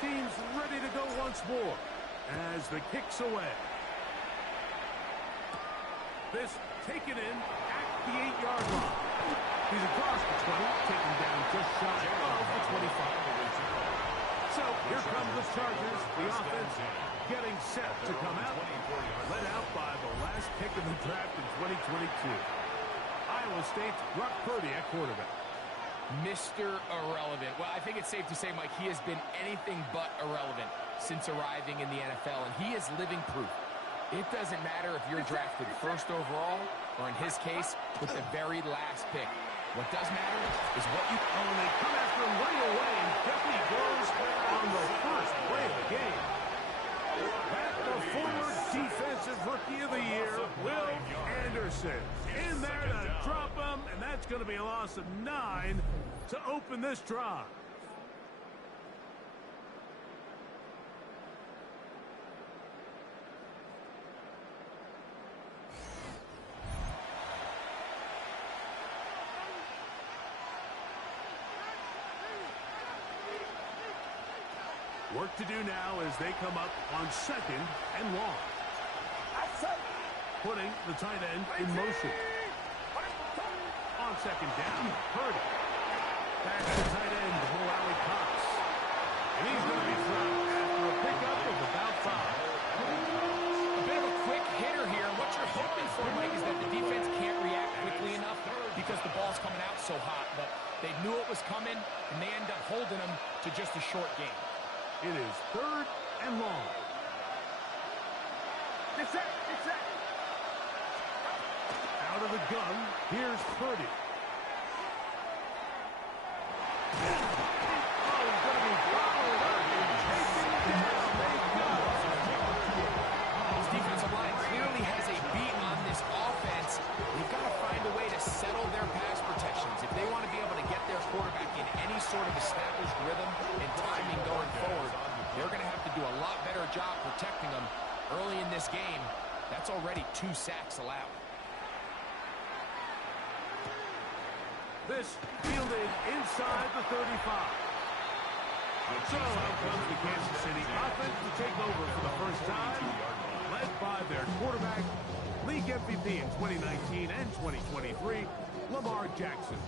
team's ready to go once more as the kick's away. This taken in at the 8-yard line. He's across the 20, taken down just shy of the 25. So here come the Chargers. The offense getting set to come out. Led out by the last pick of the draft in 2022. Iowa State's Brock Purdy at quarterback. Mr. Irrelevant. Well, I think it's safe to say, Mike, he has been anything but irrelevant since arriving in the NFL, and he is living proof. It doesn't matter if you're drafted first overall, or in his case, with the very last pick. What does matter is what you... Oh, and they come after him right away, and Duffy goes on the first play of the game. At the former Defensive Rookie of the Year, Will Anderson. In there to drop him, and that's going to be a loss of 9 to open this drive. Work to do now as they come up on 2nd and long. Putting the tight end in motion. On 2nd down, Purdy. Back to the tight end, Moali Cox. And he's going to be thrown after a pickup of about 5. A bit of a quick hitter here. What you're hoping for, Mike, is that the defense can't react quickly enough because the ball's coming out so hot. But they knew it was coming, and they end up holding them to just a short game. It is 3rd and long. It's set. Out of the gun, here's Purdy. Oh, he's going to be followed up and taken down. They got him. This defensive line clearly has a beat on this offense. They've got to find a way to settle their pass protections. If they want to be able to get their quarterback in any sort of established rhythm and timing going forward, they're going to have to do a lot better job protecting them early in this game. That's already 2 sacks allowed. This fielded inside the 35. So out comes the Kansas City offense to take over for the first time, led by their quarterback, league MVP in 2019 and 2023, Lamar Jackson.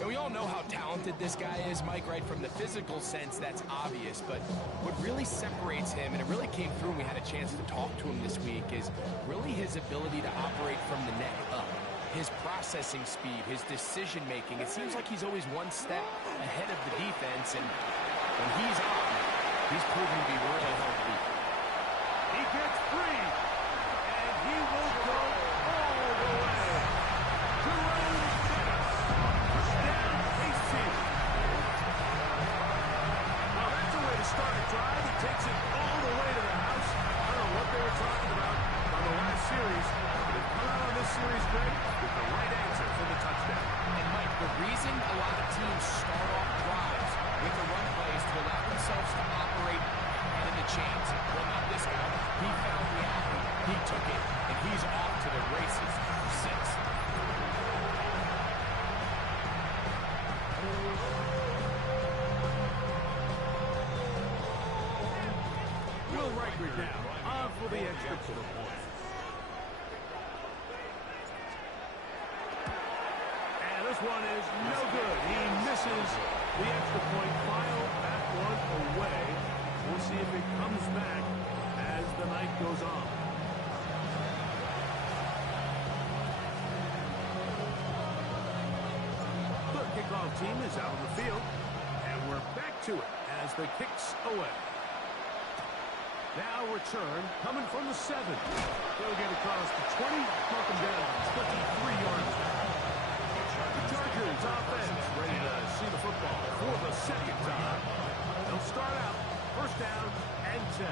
And we all know how talented this guy is, Mike, right? From the physical sense, that's obvious. But what really separates him, and it really came through when we had a chance to talk to him this week, is really his ability to operate from the neck up. His processing speed, his decision-making. It seems like he's always one step ahead of the defense, and when he's on, he's proven to be really hard to beat. He gets free, and he will go all the way. Touchdown, KC. Well, that's a way to start a drive. He takes it all the way to the house. I don't know what they were talking about on the last series. They've come out on this series, Greg, with the right answer for the touchdown. And, Mike, the reason a lot of teams start off drives with the run plays to allow themselves to operate ahead of the chains. Well, not this guy. He found the athlete. He took it, and he's off to the races for 6. Will Riker down, on for the extra point. And this one is no good. He misses the extra point. File that one away. We'll see if it comes back as the night goes on. The kickoff team is out on the field, and we're back to it as the kick's away. Now return, coming from the 7. They'll get across the 20, knock them down 23 yards. The Chargers offense ready to see the football for the 2nd time. They'll start out 1st down and 10.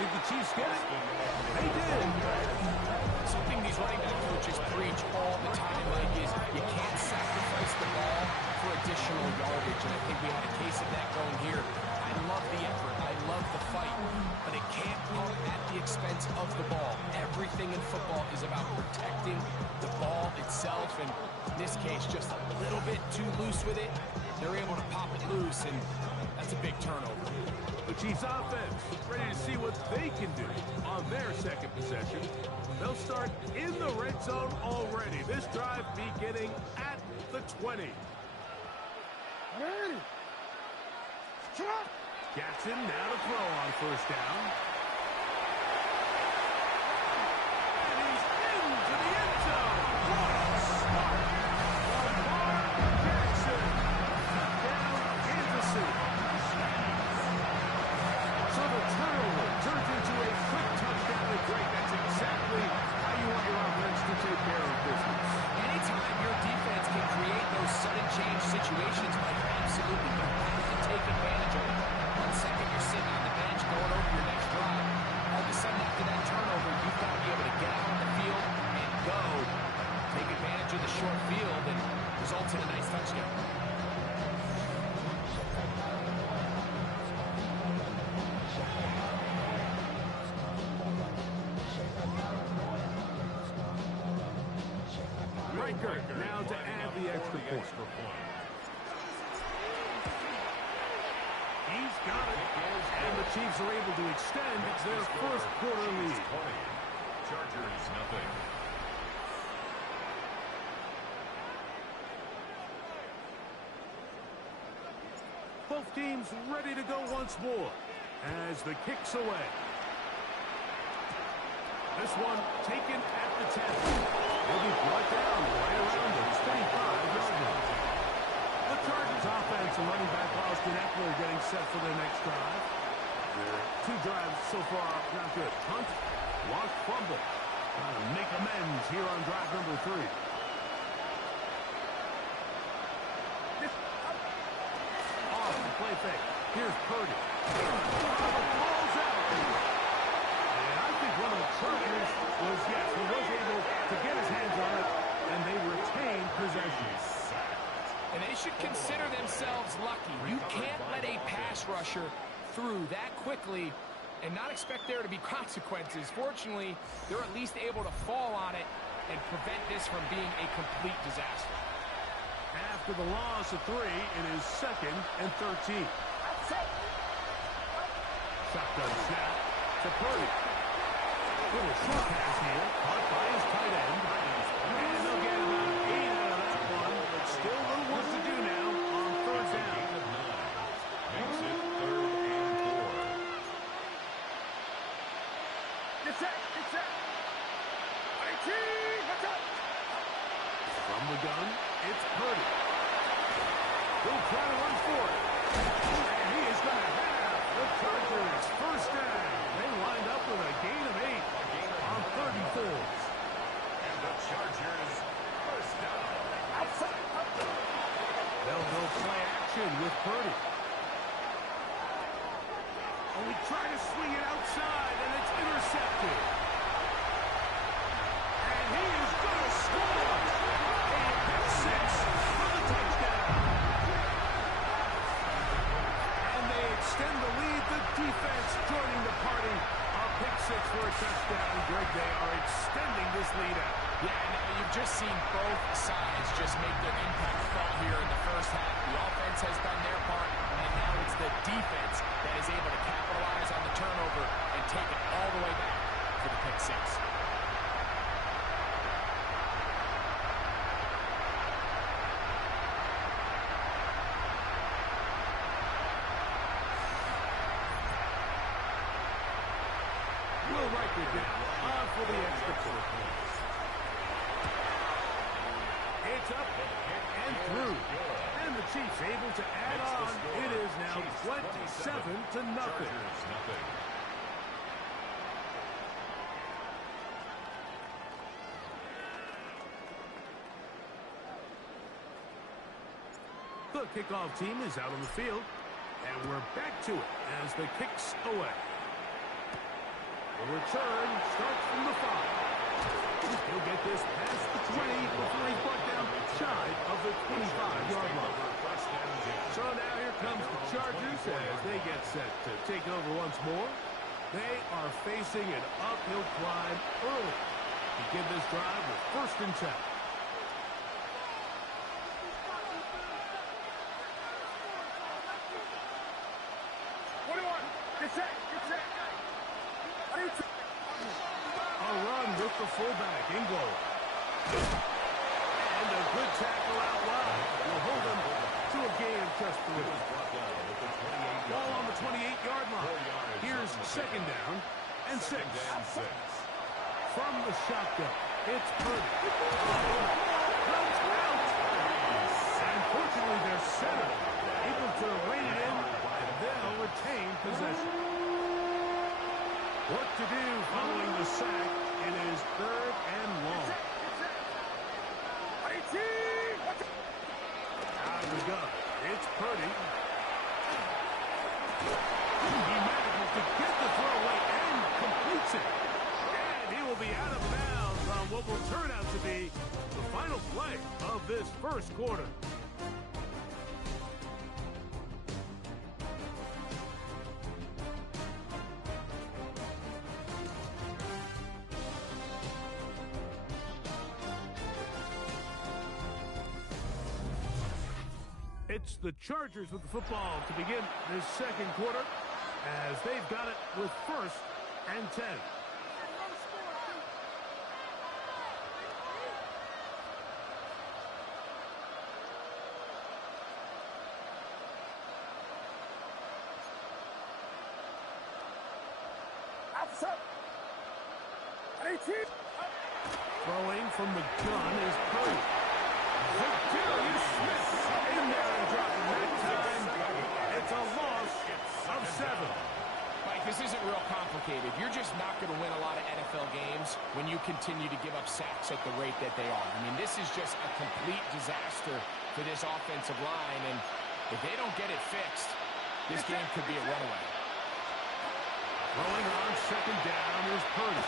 Did the Chiefs get it? They did. Something these running back coaches preach all the time, Mike, is you can't sacrifice the ball for additional yardage, and I think we had a case of that going here. I love the effort. I love the fight, but it can't come at the expense of the ball. Everything in football is about protecting the ball itself, and in this case, just a little bit too loose with it. They're able to pop it loose, and that's a big turnover. The Chiefs offense ready to see what they can do on their second possession. They'll start in the red zone already. This drive beginning at the 20. Jackson now to throw on first down. And he's into the end zone. What a start. Lamar Jackson. Down Kansas City. So the turnover turns into a quick touchdown. And Greg, that's exactly how you want your offense to take care of business. Anytime your defense can create those sudden change situations, Mike, absolutely, you have to take advantage of it. 1 second you're sitting on the bench going over your next drive. All of a sudden after that turnover, you've got to be able to get out on the field and go. Take advantage of the short field and result in a nice touchdown. Now to add the extra point. He's got it. And the Chiefs are able to extend their first quarter lead. Chargers, nothing. Both teams ready to go once more as the kick's away. This one taken at the 10. He'll be brought down right around the 25-yard line. The Chargers offense and running back Austin Eckler getting set for their next drive. Their 2 drives so far not good. Punt, lost fumble. Trying to make amends here on drive number 3. Off the play fake. Here's Purdy. Ball's out. And I think one of the Chargers was, yes, he was able to get his hands on it, and they retained possession. And they should consider themselves lucky. You can't let a pass rusher through that quickly and not expect there to be consequences. Fortunately, they're at least able to fall on it and prevent this from being a complete disaster. After the loss of 3, it is 2nd and 13. Shotgun snap to Purdy. Little short pass here, caught by his tight end. And they'll get about 8 out of that one, but still a little work to do now on 3rd down. Makes it 3rd and 4. From the gun, it's Purdy. He'll try to run for it. And he is going to have the Chargers first down. They lined up with a gain of 8 on 34s. And the Chargers first down. They'll go play action with Purdy. Oh, he tried to swing it outside, and it's intercepted. And he is going to score. A pick 6 for the touchdown. And they extend the lead. The defense joining the party. A pick 6 for a touchdown. Greg, they are extending this lead out. Yeah, now you've just seen both sides just make their impact felt here in the first half. The offense has done their part, and now it's the defense that is able to capitalize on the turnover and take it all the way back for the pick 6. Will Riker down on for the extra point. It's up and through. And the Chiefs able to add on. It is now 27-0. The kickoff team is out on the field. And we're back to it as the kick's away. return starts from the 5. He'll get this past the 20 before he's brought down shy of the 25-yard line. So now here comes the Chargers as they get set to take over once more. They are facing an uphill climb early to give this drive with 1st and 10. A run with the fullback in goal. And a good tackle out wide will hold them to a gain of just 3. Ball on the 28-yard line. Here's 2nd down and 6. From the shotgun, it's Purdy. Comes out. And fortunately, their center able to rein it in, and they'll retain possession. Work to do following the sack. It is 3rd and long. Out of the gun. It's Purdy. He manages to get the throw away and completes it. And he will be out of bounds on what will turn out to be the final play of this 1st quarter. It's the Chargers with the football to begin this 2nd quarter as they've got it with 1st and 10. Throwing from the gun is Purdy. Victorious Smith in there and dropping that time. It's a loss of 7. Mike, this isn't real complicated. You're just not going to win a lot of NFL games when you continue to give up sacks at the rate that they are. I mean, this is just a complete disaster for this offensive line, and if they don't get it fixed, this game could be a runaway. Throwing on 2nd down is Purdy.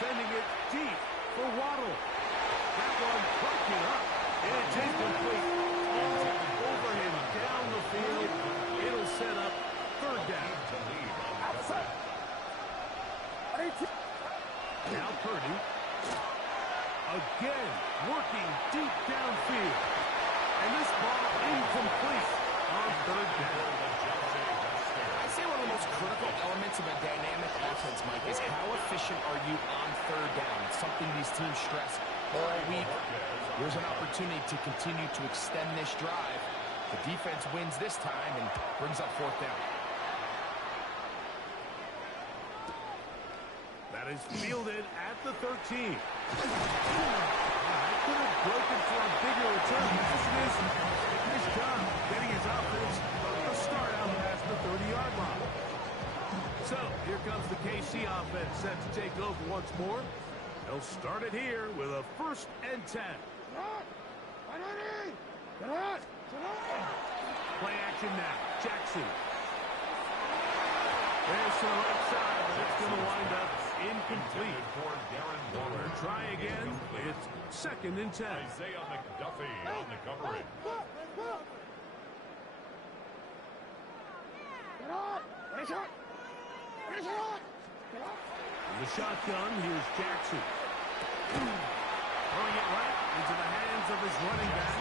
Sending it deep for Waddle. That one broken up. It's incomplete. All over him down the field. It'll set up 3rd down. Now Purdy. Again, working deep downfield. And this ball incomplete on 3rd down. I say one of the most critical elements of a dynamic offense, Mike, is how efficient are you on 3rd down. It's something these teams stress all week. Here's an opportunity to continue to extend this drive. The defense wins this time and brings up 4th down. That is fielded at the 13. That could have broken for a bigger return. Nice job getting his offense a start out past the 30-yard line. So here comes the KC offense set to take over once more. They'll start it here with a 1st and 10. Play action now. Jackson. There's to the right side, but it's going to wind up incomplete. Try again. It's 2nd and 10. Isaiah McDuffie on the coverage. In the shotgun, here's Jackson. Throwing it right into the hands of his running back.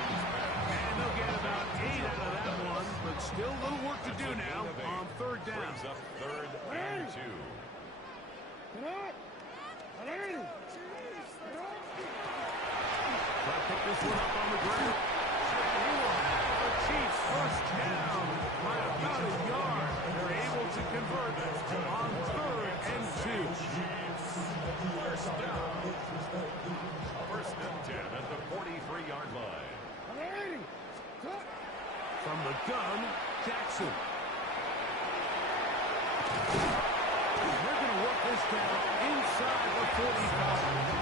And they'll get about 8 out of that one, but still a little work to do now on 3rd down. Brings up 3rd and 2. Try to pick this one up on the ground. And he will have the Chiefs 1st down by about a yard. They're able to convert on 3rd and 2. First down. 1st and 10 at the 43-yard line. From the gun, Jackson. They're going to work this down inside the 45.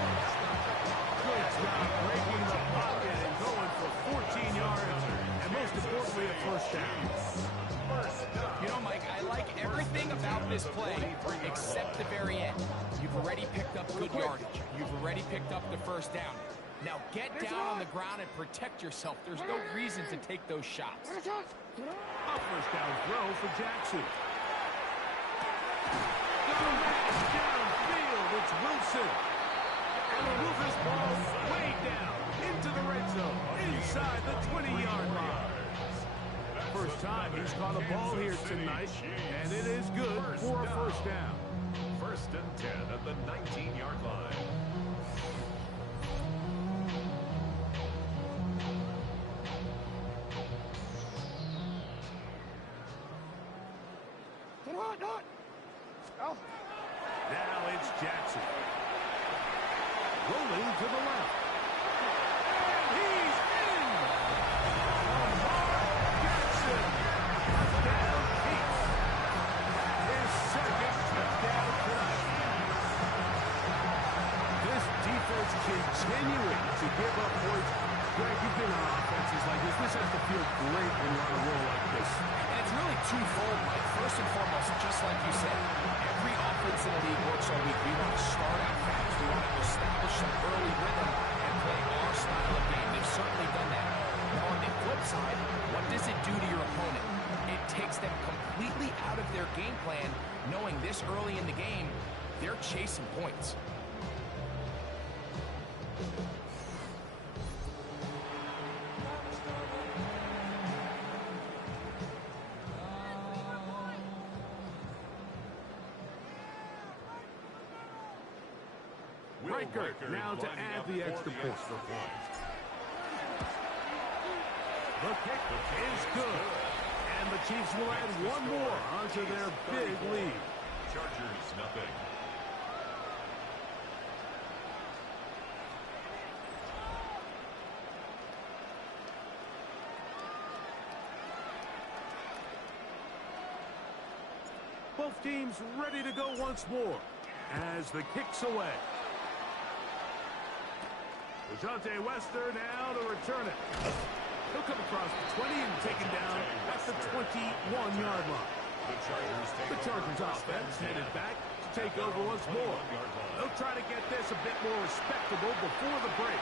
Good job breaking the pocket and going for 14 yards. And most importantly, a 1st down. You know, Mike, I like everything about this this play except the very end. You've already picked up good yardage. You've already picked up the first down. Now get down on the ground and protect yourself. There's no reason to take those shots. A first down throw for Jackson. Downfield, it's Wilson. And he'll move this ball way down into the red zone, inside the 20-yard line. First time he's caught a ball here tonight, and it is good for a first down. First and 10 at the 19-yard line. Now it's Jackson. Rolling to the left. And he's in! Jackson! Touchdown Chiefs. His second touchdown tonight. This defense continuing to give up points. Greg, you've been on offenses like this. This has to feel great when you're on a roll like this. And it's really twofold, Mike. First and foremost, just like you said, every offense in the league works all week. We want to start out fast. We want to establish some early rhythm and play our style of game. They've certainly done that. Now, on the flip side, what does it do to your opponent? It takes them completely out of their game plan, knowing this early in the game, they're chasing points. Riker now to add the extra point. The kick is good. And the Chiefs will add one more onto their big lead. Chargers, nothing. Both teams ready to go once more as the kick's away. Dejounte Wester now to return it. He'll come across the 20 and taken down at the 21-yard line. The Chargers offense headed back to take over once more. They'll try to get this a bit more respectable before the break.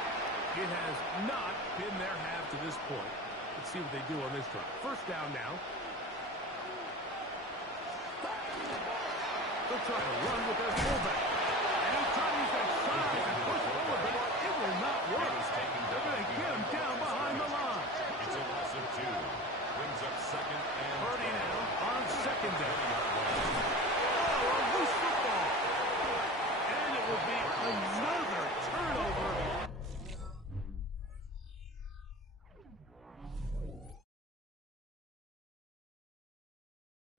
It has not been their half to this point. Let's see what they do on this drive. First down now. They'll try to run with their fullback. And he'll try to use that size and push forward, but it will not work. They're going to get him down behind the line. It's a loss of 2. Brings up second and Purdy now on second down. Oh, a loose football. And it will be another turnover.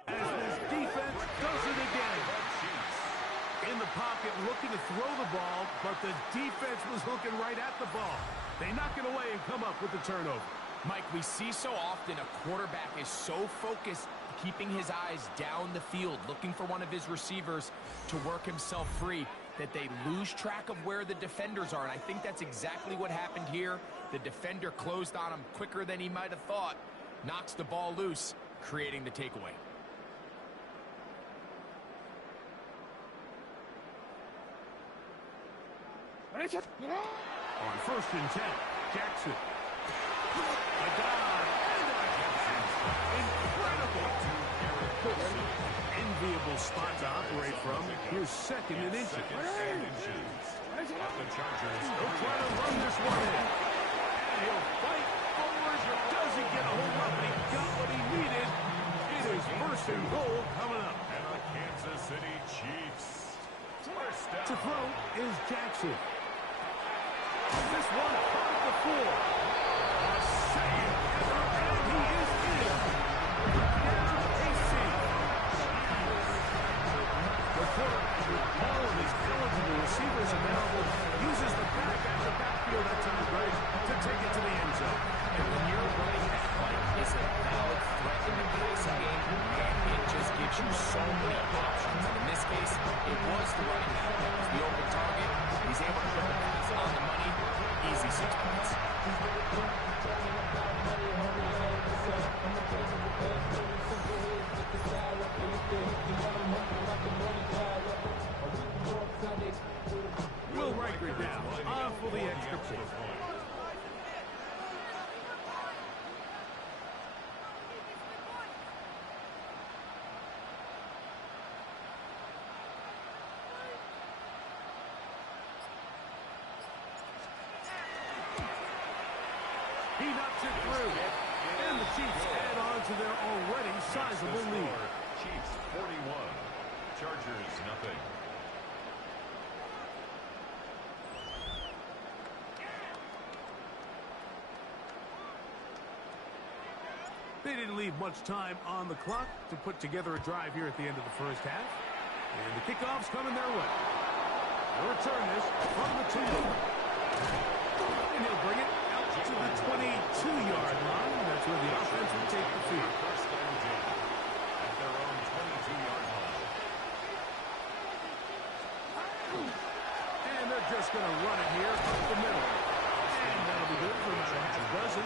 As this defense does it again. In the pocket, looking to throw the ball, but the defense was looking right at the ball. They knock it away and come up with the turnover. Mike, we see so often a quarterback is so focused, keeping his eyes down the field, looking for one of his receivers to work himself free, that they lose track of where the defenders are. And I think that's exactly what happened here. The defender closed on him quicker than he might have thought, knocks the ball loose, creating the takeaway. On first and 10, Jackson. A dive and a incredible. Enviable spot to operate from. Here's second and inches. The Chargers. He'll try to run this one in. And he'll fight forward. Doesn't get a hold of it. He got what he needed. It is first and goal coming up. And the Kansas City Chiefs. First down. To throw is Jackson. This one caught the floor. A save. And he is in. Down AC. The quarterback with all of his eligible receivers available uses the back out of the backfield at times, right, to take it to the end zone. And when you're running back, Mike, is a valid threat in the passing game, and it just gives you so many options. And in this case, it was the running back that was the open target. He's able to put the pass on the money. Easy 6 points. tackle the extra point. He knocks it through. And the Chiefs add on to their already sizable lead. Chiefs 41. Chargers nothing. They didn't leave much time on the clock to put together a drive here at the end of the first half. And the kickoff's coming their way. They'll return this from the 2. And he'll bring it out to the 22-yard line. That's where the offense will take the field. First and 10 at their own 22-yard line. And they're just going to run it here up the middle. And that'll be good for about a half dozen.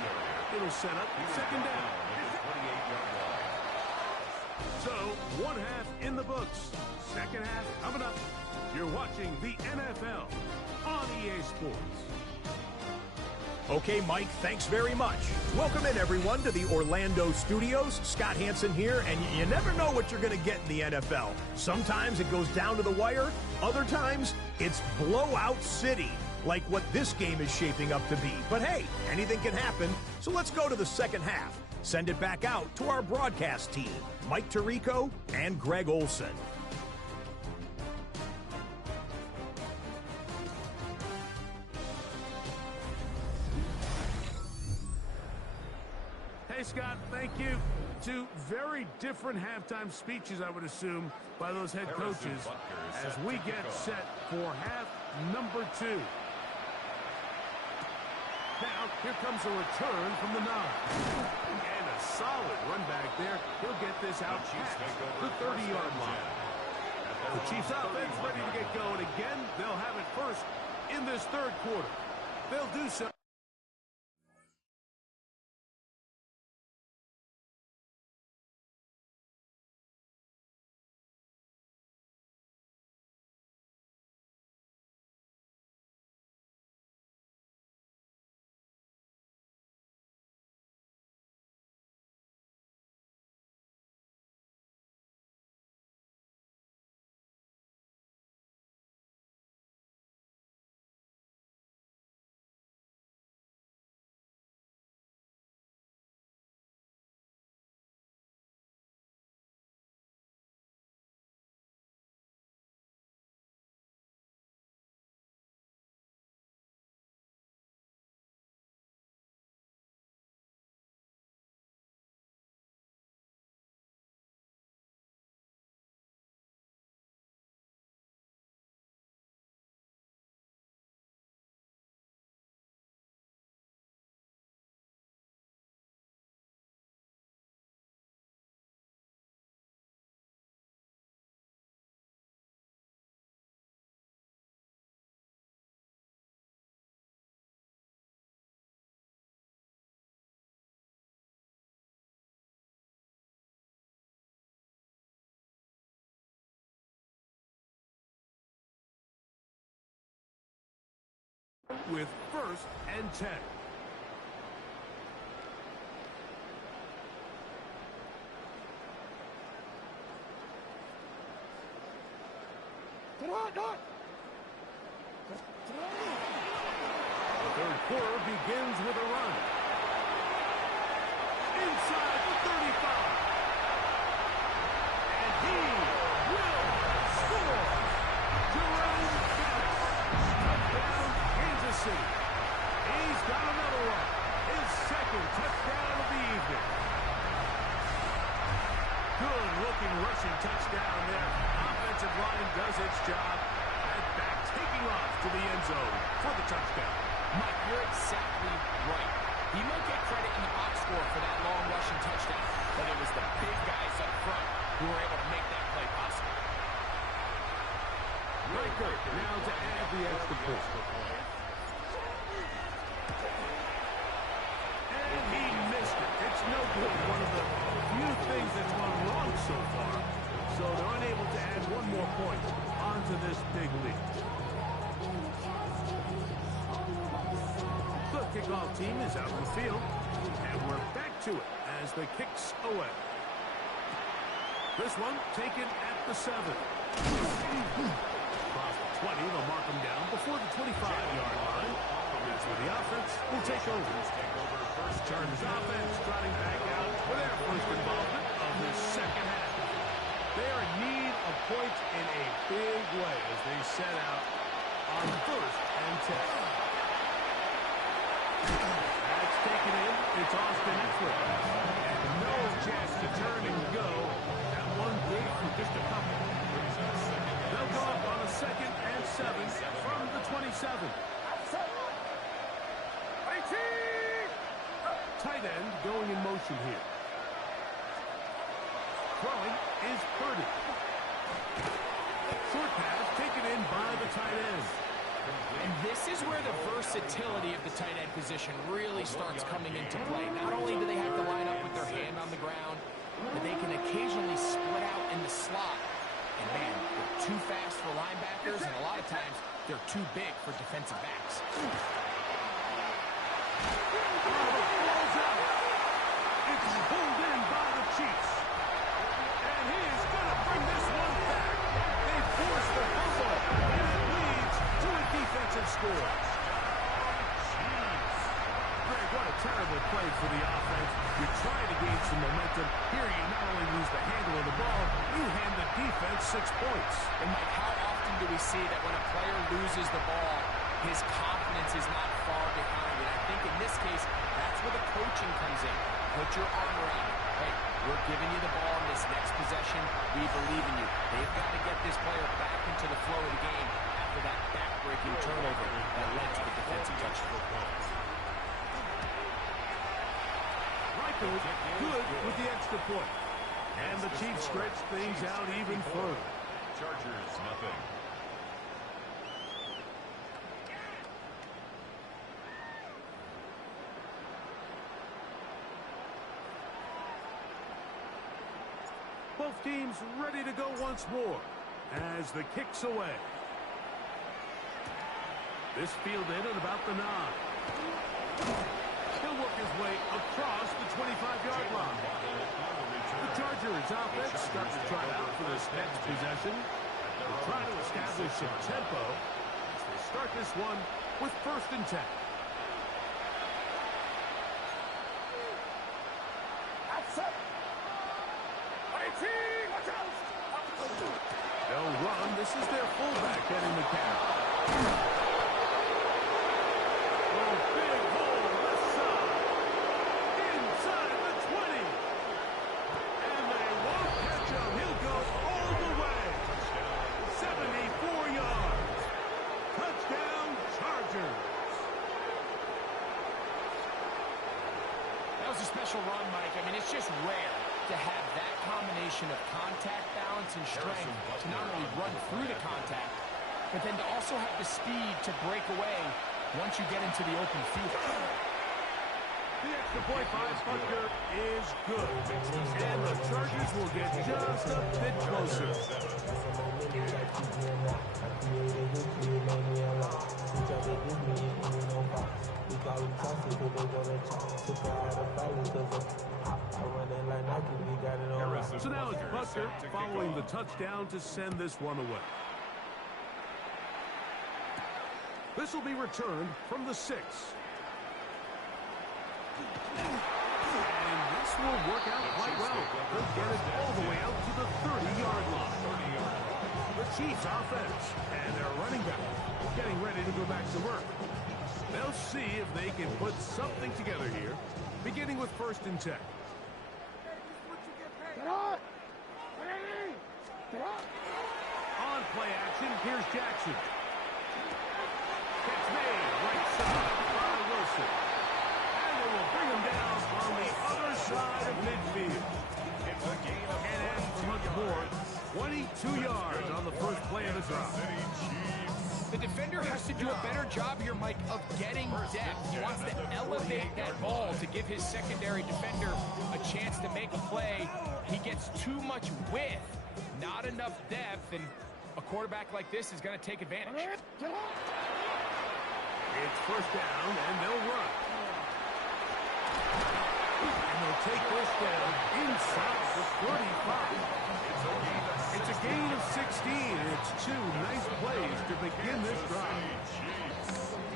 It'll set up second down. 28-yard line. So, one half in the books. Second half coming up. You're watching the NFL on EA Sports. Okay, Mike, thanks very much. Welcome in, everyone, to the Orlando studios. Scott Hansen here, and you never know what you're going to get in the NFL. Sometimes it goes down to the wire. Other times, it's blowout city, like what this game is shaping up to be. But hey, anything can happen, so let's go to the second half. Send it back out to our broadcast team, Mike Tirico and Greg Olson. Hey, Scott, thank you. Two very different halftime speeches, I would assume, by those head coaches as we get set for half number 2. Now, here comes a return from the 9. And a solid run back there. He'll get this out past the 30-yard line. The Chiefs offense ready to get going again. They'll have it first in this third quarter. They'll do so. With first and 10. The third quarter begins with a run. Inside the 35. And he will score. Jerome Bettis. Touchdown, Kansas City. He's got another one. His second touchdown of the evening. Good-looking rushing touchdown there. Offensive line does its job. And back taking off to the end zone for the touchdown. Mike, you're exactly right. He might get credit in the box score for that long rushing touchdown, but it was the big guys up front who were able to make that play possible. Riker now to add the extra point. And he missed it. It's no good. One of the few things that's gone wrong so far. So they're unable to add one more point onto this big lead. The kickoff team is out in the field, and we're back to it as the kick's away. This one taken at the 7. Across the 20, they'll mark him down before the 25-yard line. That's where the offense will take over. Chargers offense trotting back out for their first involvement of the second half. They are in need of points in a big way as they set out on 1st and 10. That's taken in. It's Austin Eckler. And no chance to turn and go. That one big for just a couple. They'll go up on a 2nd and 7 from the 27. Tight end going in motion here. Throwing is Purdy. Short pass taken in by the tight end. And this is where the versatility of the tight end position really starts coming into play. Not only do they have to line up with their hand on the ground, but they can occasionally split out in the slot. And man, they're too fast for linebackers, and a lot of times they're too big for defensive backs. It's pulled in by the Chiefs. And he is going to bring this one back. They force the fumble, and it leads to a defensive score. Greg, what a terrible play for the offense. You're trying to gain some momentum. Here you not only lose the handle of the ball, you hand the defense 6 points. And Mike, how often do we see that when a player loses the ball, his confidence is not far behind? And I think in this case, that's where the coaching comes in. Put your arm around it. Hey, we're giving you the ball in this next possession. We believe in you. They've got to get this player back into the flow of the game after that back-breaking turnover that led to the defensive touchdown. Reichel good with the extra point. And the Chiefs stretch things out even further. Chargers, nothing. Both teams ready to go once more as the kick's away. This fielded at about the 9. He'll work his way across the 25-yard line. The Chargers offense starts to try out for this next possession. They're trying to establish some tempo as they start this one with 1st and 10. They'll run. This is their fullback getting the catch. Oh, big hole left side. Inside the 20. And they won't catch him. He'll go all the way. 74 yards. Touchdown, Chargers. That was a special run, Mike. I mean, it's just rare to have that combination of contact, balance, and strength to not only run through the contact, but then to also have the speed to break away once you get into the open field. The extra point by Butker is good. And the Chargers will get just a bit closer. So now it's Butker following the touchdown to send this one away. This will be returned from the 6. And this will work out quite well. They'll get it all the way out to the 30-yard line. The Chiefs offense and their running back getting ready to go back to work. They'll see if they can put something together here, beginning with 1st and 10. On play action, here's Jackson. Catch made, right side by Wilson. And they will bring him down on the other side of midfield. And ask for much more. 22 yards on the first play of the drive. The defender has to do a better job here, Mike, of getting depth. He wants to elevate that ball to give his secondary defender a chance to make a play. He gets too much width, not enough depth, and a quarterback like this is going to take advantage. It's first down, and they'll run. And they'll take this down inside the 45. It's a gain of 16, and it's two nice plays to begin this drive.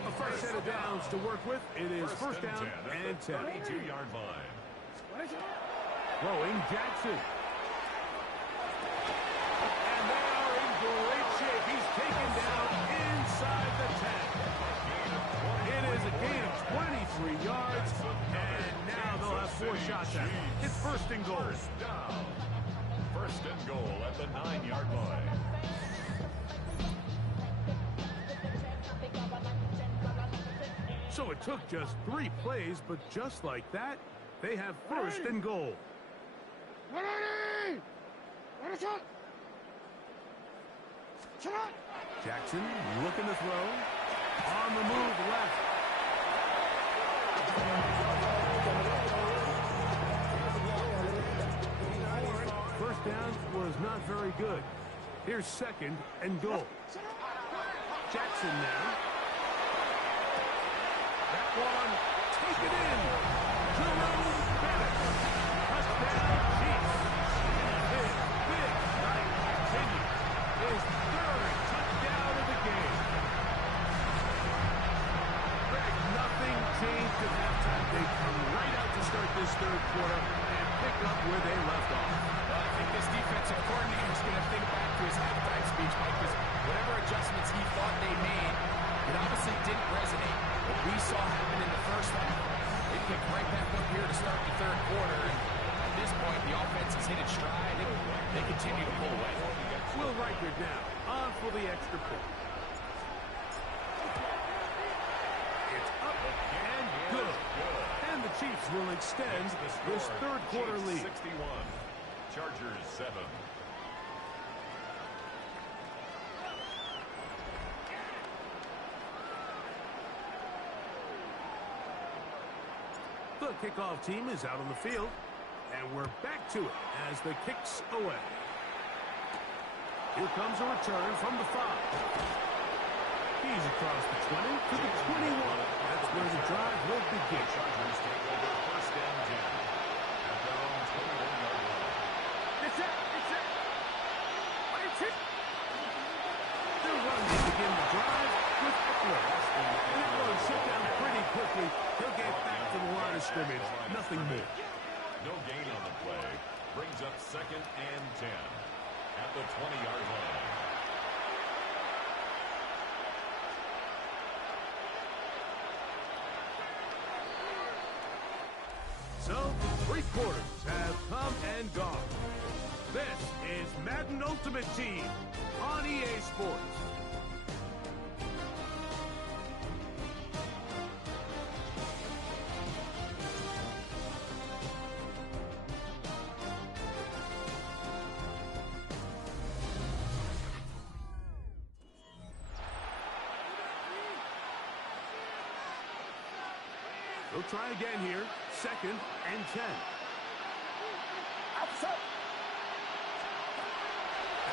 A first set of downs to work with. It is first down and 10. 22-yard line. Throwing Jackson. And they are in great shape. He's taken down inside the 10. It is a gain of 23 yards, and now they'll have 4 shots at it. It's first and goal. First down. First and goal at the 9-yard line. So it took just 3 plays, but just like that, they have first and goal. Jackson looking to throw. On the move left. First down was not very good. Here's second and goal. Jackson now. That one, take it in. Jerome Bennett. Touchdown, Chiefs. Big night continues. His third touchdown of the game. Greg, nothing changed at halftime. They come right out to start this third quarter and pick up where they left off. Well, I think this defensive coordinator is going to think back to his halftime speech, Mike, because whatever adjustments he thought they made, it obviously didn't resonate. What we saw happen in the first half, they picked right back up here to start the third quarter. And at this point, the offense has hit its stride, and they continue to pull away. Will Riker now on for the extra point. It's up and good. And the Chiefs will extend this third quarter lead. 61. Chargers 7. The kickoff team is out on the field, and we're back to it as the kick's away. Here comes a return from the 5. He's across the 20 to the 21. That's where the drive will begin. Chargers take over first and 10 at their own 21-yard line. It's it. They're running to begin the drive with Eckler. And that one shut down pretty quickly. He'll get back to the line of scrimmage. Nothing more. No gain on the play. Brings up second and 10 at the 20-yard line. So, 3 quarters have come and gone. This is Madden Ultimate Team on EA Sports. They'll try again here. Second and 10.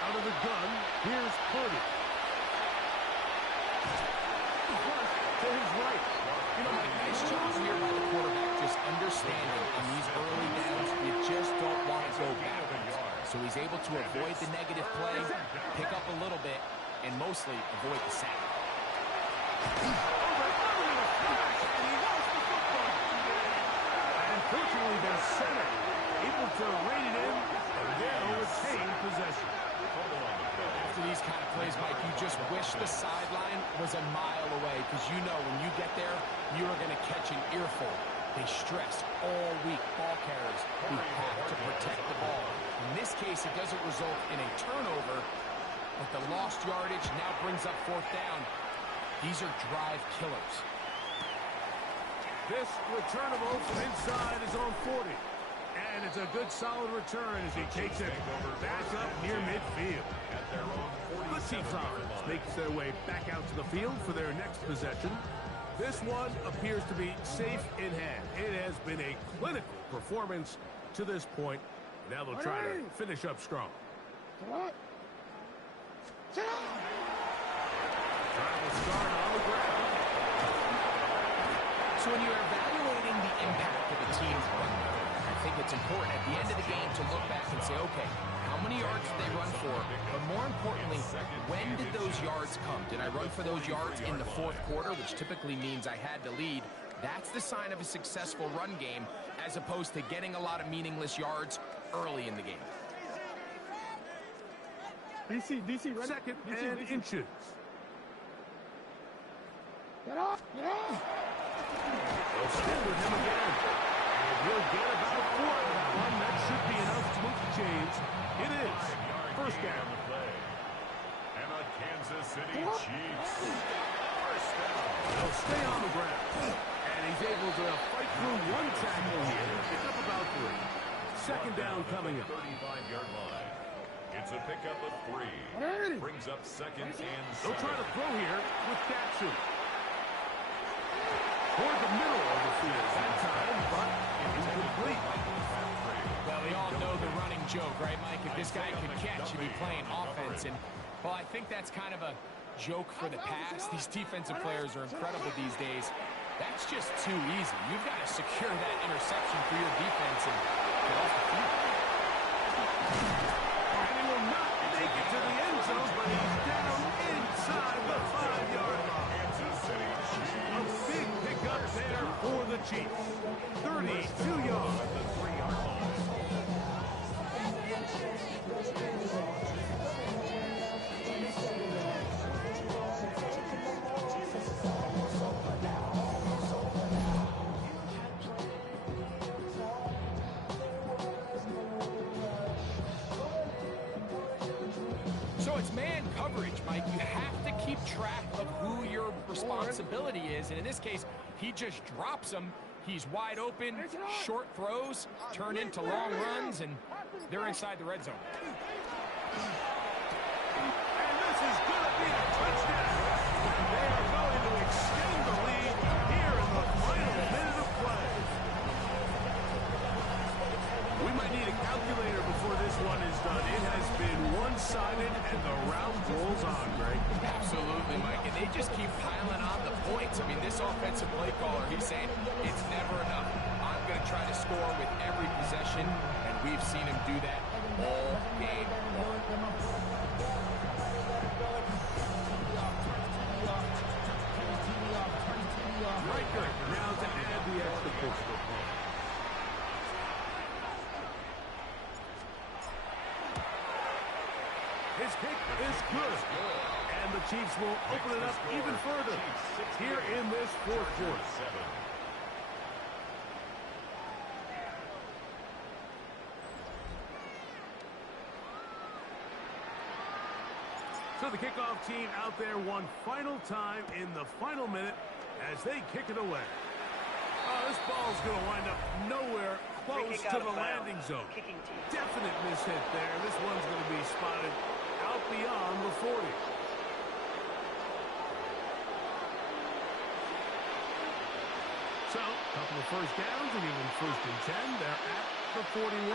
Out of the gun, here's Purdy. To his right. You know, Mike, nice job here by the quarterback, just understanding in these early downs, you just don't want to go backwards. So he's able to avoid the negative play, pick up a little bit, and mostly avoid the sack. Unfortunately, their center able to rein it in, and they'll retain possession. After these kind of plays, Mike, you just wish the sideline was a mile away, because you know when you get there, you are going to catch an earful. They stress all week ball carriers who have to protect the ball. In this case, it doesn't result in a turnover, but the lost yardage now brings up fourth down. These are drive killers. This returnable from inside his own 40. And it's a good solid return as he takes it back up near midfield. The Chiefs offense makes their way back out to the field for their next possession. This one appears to be safe in hand. It has been a clinical performance to this point. Now they'll try to finish up strong. Trying to start on the ground. So when you're evaluating the impact of a team's run, I think it's important at the end of the game to look back and say, okay, how many yards did they run for? But more importantly, when did those yards come? Did I run for those yards in the fourth quarter, which typically means I had to lead? That's the sign of a successful run game, as opposed to getting a lot of meaningless yards early in the game. DC, ready? Second and inches. Get off! Get off! They'll stand with him again. And he'll get about 4 of that one. That should be enough to move the chains. It is. First down. And the Kansas City Chiefs. First down. They'll stay on the ground. And he's able to fight through one tackle here. Pick up about 3. Second down coming up. 35-yard line. It's a pickup of 3. Brings up second and 7. They'll try to throw here with Jackson. Toward the middle of the field that time, but it is complete. Well, we all know the running joke, right, Mike? If this guy could catch, he'd be playing offense. And, well, I think that's kind of a joke for the past. These defensive players are incredible these days. That's just too easy. You've got to secure that interception for your defense and get off the field. And he will not make it to the end zone, but he's down inside the 5-yard line. A big pickup there for the Chiefs. 32 yards. So it's man coverage, Mike. You have to keep track of who your responsibility is. And in this case, he just drops him. He's wide open. Short throws turn into long runs, and they're inside the red zone. And this is going to be a touchdown. They are going to extend the lead here in the final minute of play. We might need a calculator before this one is done. It has been one-sided, and the round rolls on, Greg. Absolutely, Mike. And they just keep piling on the points. I mean, this offensive play caller, he's saying it's never enough. I'm going to try to score with every possession, and we've seen him do that all game long. Riker now to add the extra point. His kick is good. And the Chiefs will open it up even further here in this fourth quarter. So the kickoff team out there one final time in the final minute as they kick it away. This ball's going to wind up nowhere close to the landing zone. Definite mishit there. This one's going to be spotted out beyond the 40. So, a couple of first downs and even first and 10. They're at the 41.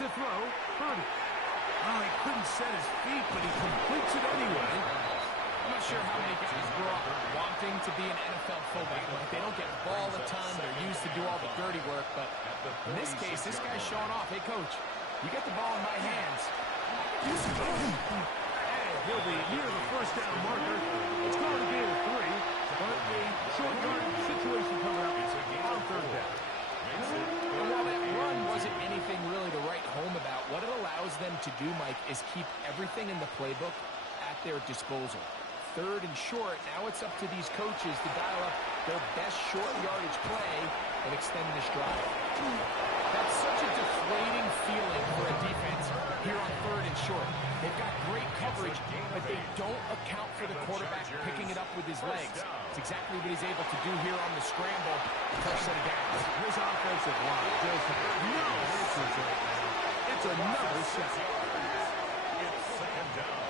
To throw, Purdy. Oh, he couldn't set his feet, but he completes it anyway. I'm not sure how many guys grow up wanting to be an NFL fullback. Like, they don't get the ball a ton. They're used to do all the dirty work. But in this case, this guy's showing off. Hey, coach, you get the ball in my hands. And he'll be near the first down marker. It's going to be a 3, but a short yardage situation coming up on third down. And while that run wasn't anything really to write home about, what it allows them to do, Mike, is keep everything in the playbook at their disposal. Third and short, now it's up to these coaches to dial up their best short yardage play and extend this drive. That's such a deflating feeling for a defense here on third and short. They've got great coverage, but they don't account for the quarterback picking it up with his legs. It's exactly what he's able to do here on the scramble. First set of downs. This offensive line just has no answers right now. It's another set. It's second down.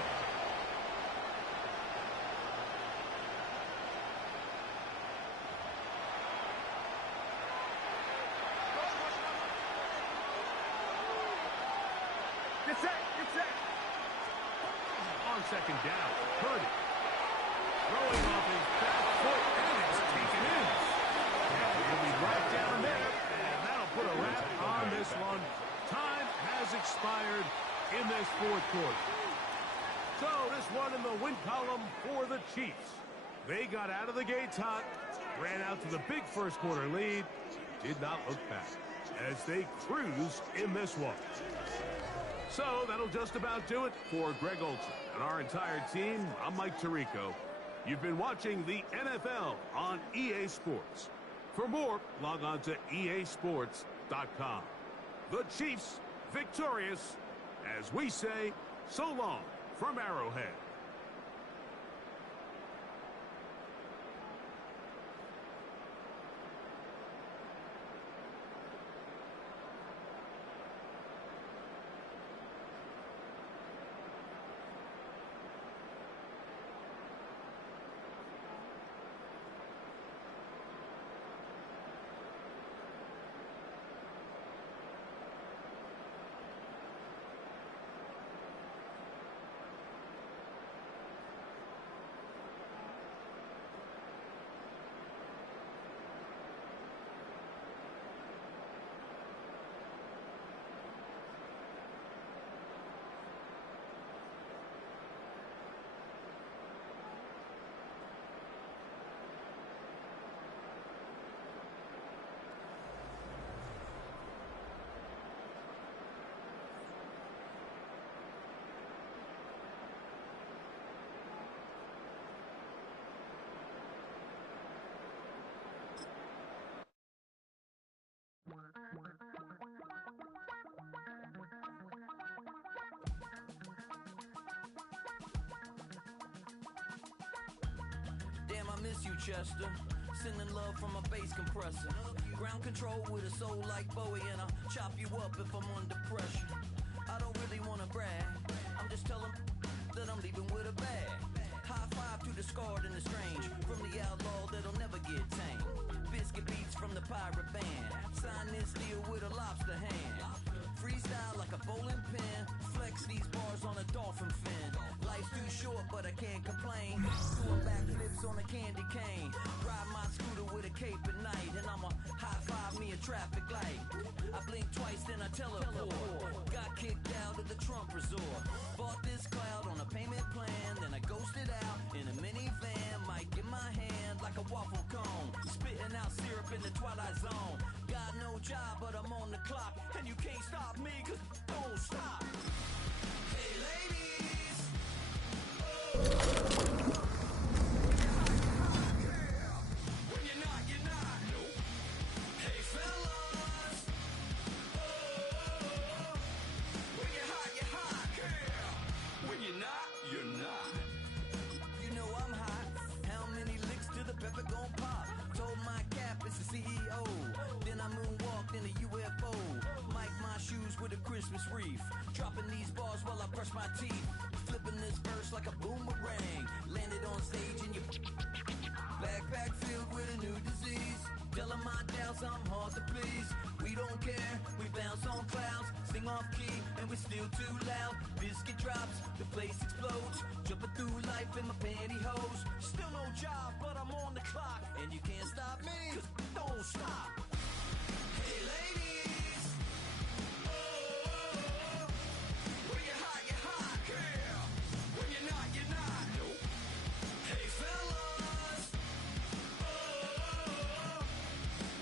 Get set, get set. On second down, Purdy. Throwing off his back foot, and it's taken this one in the win column for the Chiefs. They got out of the gates hot, ran out to the big first quarter lead, did not look back as they cruise in this one. So that'll just about do it for Greg Olson and our entire team. I'm Mike Tirico. You've been watching the NFL on EA Sports. For more, log on to easports.com. The Chiefs victorious, as we say, so long from Arrowhead. Damn, I miss you, Chester. Sending love from a bass compressor. Ground control with a soul like Bowie, and I'll chop you up if I'm under pressure. I don't really want to brag. I'm just telling that I'm leaving with a bag. High five to the scarred and the strange. From the outlaw that'll never get tamed. Biscuit beats from the pirate band. Sign this deal with a lobster hand. Freestyle like a bowling pin. Flex these bars on a dolphin fin. Life's too short, but I can't complain. Doing backflips on a candy cane. Ride my scooter with a cape at night. And I'ma high five me a traffic light. I blink twice, then I teleport. Got kicked out of the Trump resort. Bought this cloud on a payment plan. Then I ghosted out in a minivan. Might get my hand like a waffle cone. Spitting out syrup in the twilight zone. Got no job, but I'm on the clock. And you can't stop me, cause don't stop. Hey ladies, when you're not, you're not. Nope. Hey fellas, when you're hot, you're hot. Yeah. When you're not, you're not. You know I'm hot. How many licks till the pepper gon' pop? Told my cap it's the CEO. Then I moonwalked in a UFO. Mic my shoes with a Christmas wreath. Dropping these bars while I brush my teeth. Flipping this verse like a boomerang. Landed on stage in your backpack filled with a new disease. Telling my doubts I'm hard to please. We don't care, we bounce on clouds. Sing off key and we're still too loud. Biscuit drops, the place explodes. Jumping through life in my pantyhose. Still no job, but I'm on the clock. And you can't stop me, cause don't stop. Hey ladies, when you're hot, you're hot. Yeah. When you're not, you're not. Nope. Hey fellas,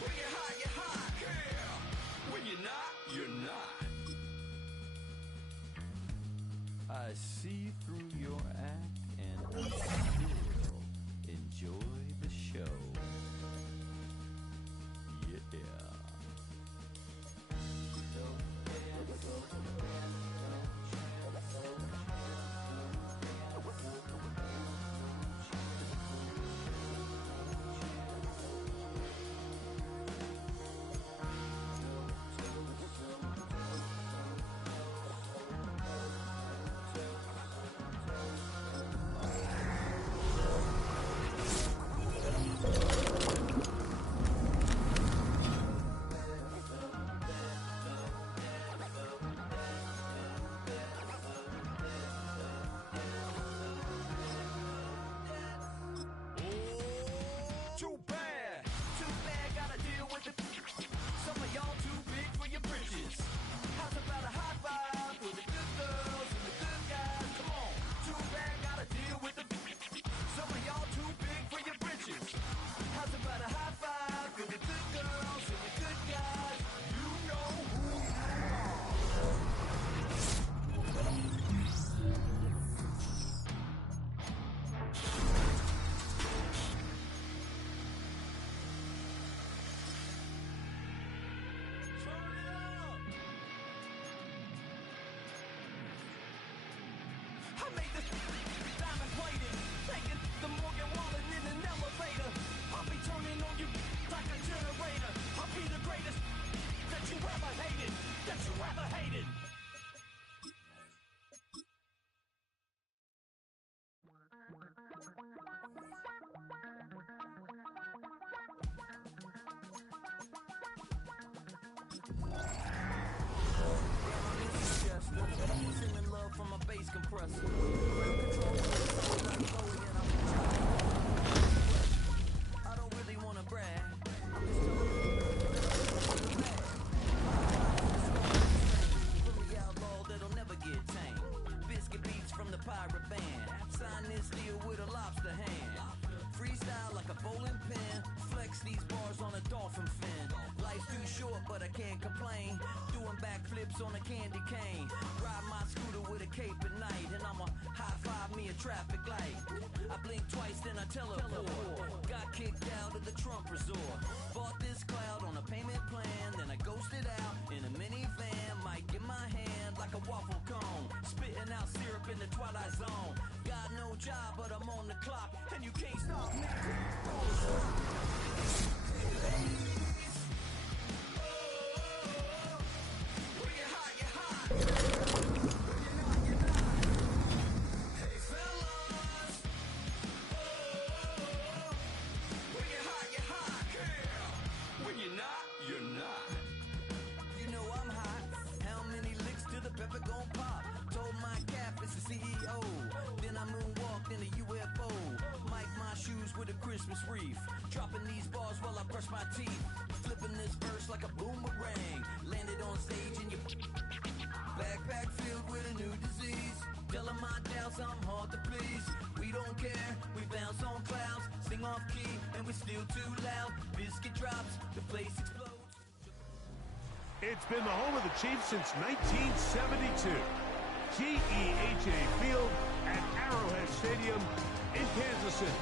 when you're hot, you're hot. Yeah. When you're not, you're not. I see through your act and I still enjoy the show. Yeah. from a bass compressor. Ground control with a soul like Bowie, and I'm chopping you up with my bass compressor. I don't really wanna brag. I'm just telling you. From the outlaw that'll never get tamed. Biscuit beats from the pirate band. Sign this deal with a lobster hand. Freestyle like a bowling pin. Flex these bars on a dolphin fin. Life's too short, but I can't complain. Doing backflips on a candy cane. Ride my scooter with a cape at night. And I'ma high five me a traffic light. I blink twice, then I teleport. Got kicked out of the Trump resort. Bought this cloud on a payment plan. Then I ghosted out in a minivan. Might get my hand like a waffle cone. Spitting out syrup in the twilight zone. Got no job, but I'm on the clock. And you can't stop me. Christmas wreath, dropping these bars while I brush my teeth, flipping this verse like a boomerang, landed on stage in your backpack filled with a new disease, telling my doubts I'm hard to please, we don't care, we bounce on clouds, sing off key, and we're still too loud, biscuit drops, the place explodes. It's been the home of the Chiefs since 1972. GEHA Field at Arrowhead Stadium in Kansas City.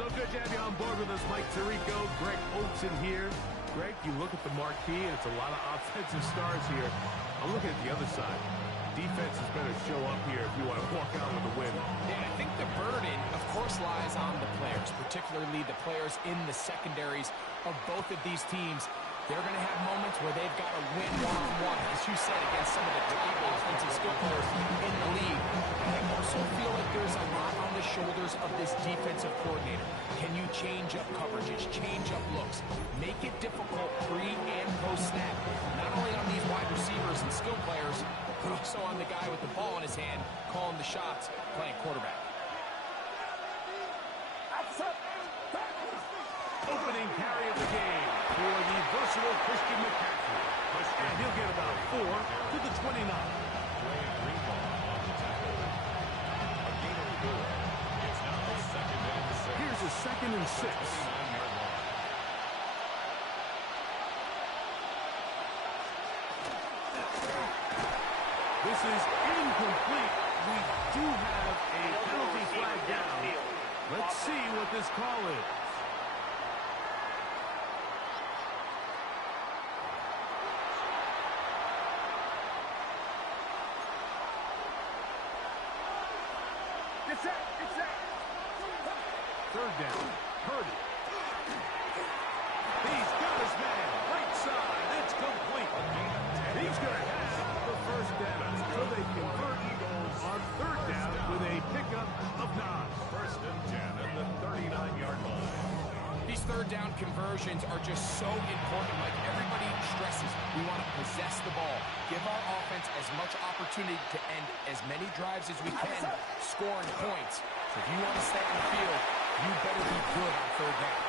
So good to have you on board with us, Mike Tirico, Greg Oates in here. Greg, you look at the marquee, and it's a lot of offensive stars here. I'm looking at the other side. Defense is better show up here if you want to walk out with a win. Yeah, I think the burden, of course, lies on the players, particularly the players in the secondaries of both of these teams. They're going to have moments where they've got to win one-on-one, as you said, against some of the top offensive skill players in the league. And I also feel like there's a lot on the shoulders of this defensive coordinator. Can you change up coverages, change up looks, make it difficult pre- and post-snap, not only on these wide receivers and skill players, but also on the guy with the ball in his hand, calling the shots, playing quarterback. Opening carry of the game for the versatile Christian McCaffrey. And he'll get about 4 to the 29. Here's a 2nd and 6. This is incomplete. We do have a penalty flag down. Let's see what this call is. Third down, Purdy. He's got his man, right side, it's complete. He's going to have the first down. So they convert on 3rd down with a pickup of 9. 1st and 10 at the 39-yard line. These 3rd down conversions are just so important. Like everybody stresses, we want to possess the ball, give our offense as much opportunity to end as many drives as we can, scoring points. So if you want to stay on the field, you better be good on 3rd down.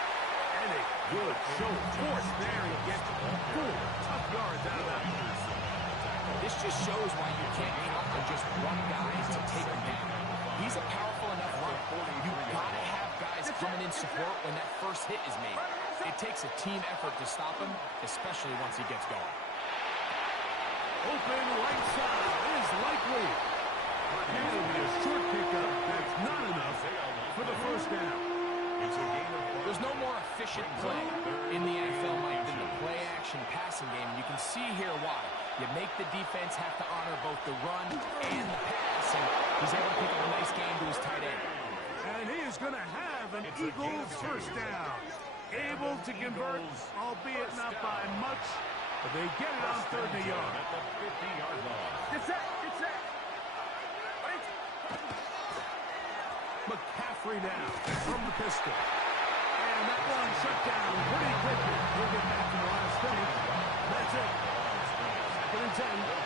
And a good show of force there. He gets 4 tough yards out of that. This just shows why you can't count on just one guy to take him down. He's a powerful enough runner. You've got to have guys coming in support when that first hit is made. It takes a team effort to stop him, especially once he gets going. Open right side is likely. But it'll be a short pickup. That's not enough for the first down. There's no more efficient play in the NFL, Mike, than the play-action passing game. And you can see here why. You make the defense have to honor both the run and the pass. And he's able to pick up a nice game to his tight end. And he is going to have an Eagles first down. Able to convert, albeit not by much. But they get it on 3rd and yard. At the 50-yard line. Get set, get set. McCaffrey now from the pistol. And that one shut down pretty quickly. He'll get back to the last thing. That's it. 2nd and 10.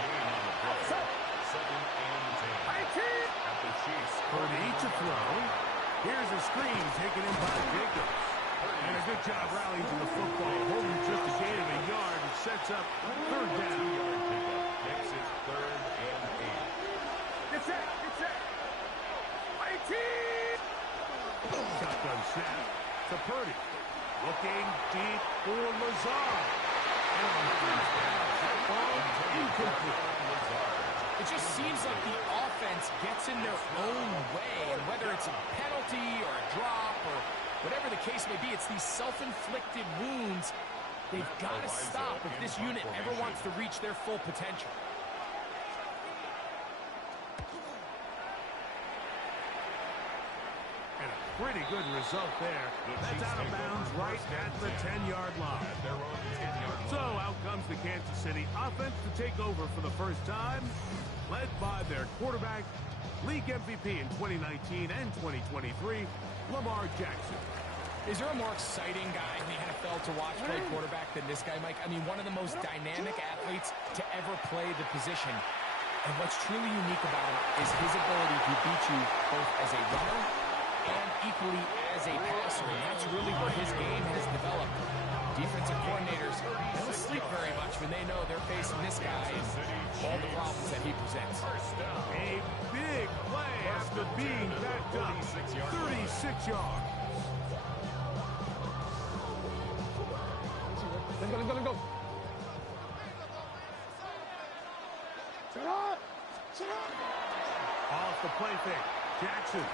second and 10. At the Chiefs. Purdy to throw. Here's a screen taken in by Jacobs. And a good job rallying to the football. Holding just a gain of a yard. It sets up third down. 2-yard pickup. Makes it third and 8. It's set. It's set. Shotgun snap to Purdy. Looking deep for Lazard. And on first down, that ball incomplete. It just seems like the offense gets in their own way, and whether it's a penalty or a drop or whatever the case may be, it's these self-inflicted wounds. They've got to stop if this unit ever wants to reach their full potential. And a pretty good result there. That's out of bounds right at the 10-yard line. So out comes the Kansas City offense to take over for the first time, led by their quarterback, league MVP in 2019 and 2023, Lamar Jackson. Is there a more exciting guy in the NFL to watch play quarterback than this guy, Mike? I mean, one of the most dynamic athletes to ever play the position. And what's truly unique about him is his ability to beat you both as a runner and equally as a passer. And that's really where his game has developed. Defensive coordinators, they don't sleep very much when they know they're facing this guy and all the problems that he presents. A big play after being backed up. 36 yards. Let's go. Sit up. Off the play fake. Jackson.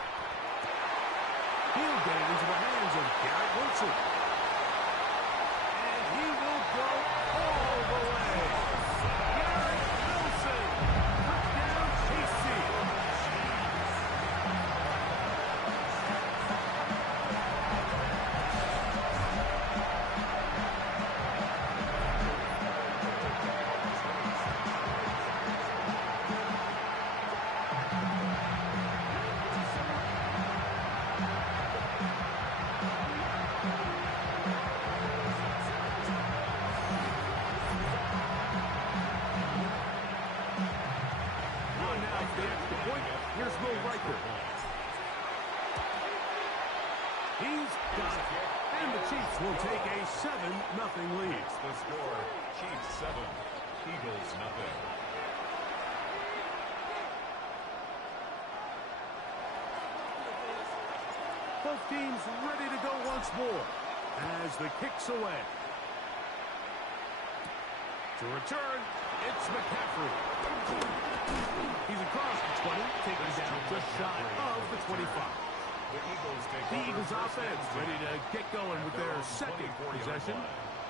He'll get it into the hands of Garrett Wilson. And he will go all the way. Garrett Wilson. Touchdown, KC. He's got it. And the Chiefs will take a 7-0 lead. The score, Chiefs 7, Eagles 0. Both teams ready to go once more as the kick's away. To return, it's McCaffrey. He's across the 20, taken down just shy of the 25. The Eagles offense ready to get going with their second possession.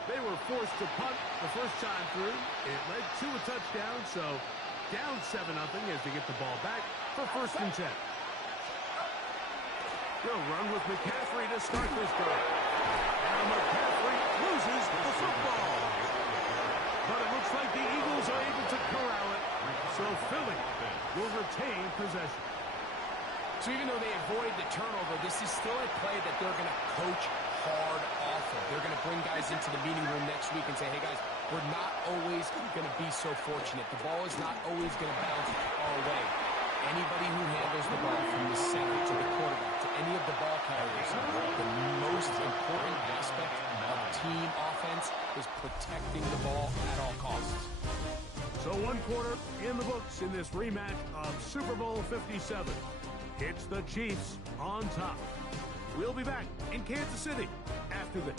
They were forced to punt the first time through. It led to a touchdown, so down 7-0 as they get the ball back for first and 10. They'll run with McCaffrey to start this drive. And McCaffrey loses the football. But it looks like the Eagles are able to corral it. So Philly will retain possession. So even though they avoid the turnover, this is still a play that they're going to coach hard off of. They're going to bring guys into the meeting room next week and say, hey, guys, we're not always going to be so fortunate. The ball is not always going to bounce our way. Anybody who handles the ball from the center to the quarterback to any of the ball carriers, the most important aspect of team offense is protecting the ball at all costs. So one quarter in the books in this rematch of Super Bowl 57. It's the Chiefs on top. We'll be back in Kansas City after this.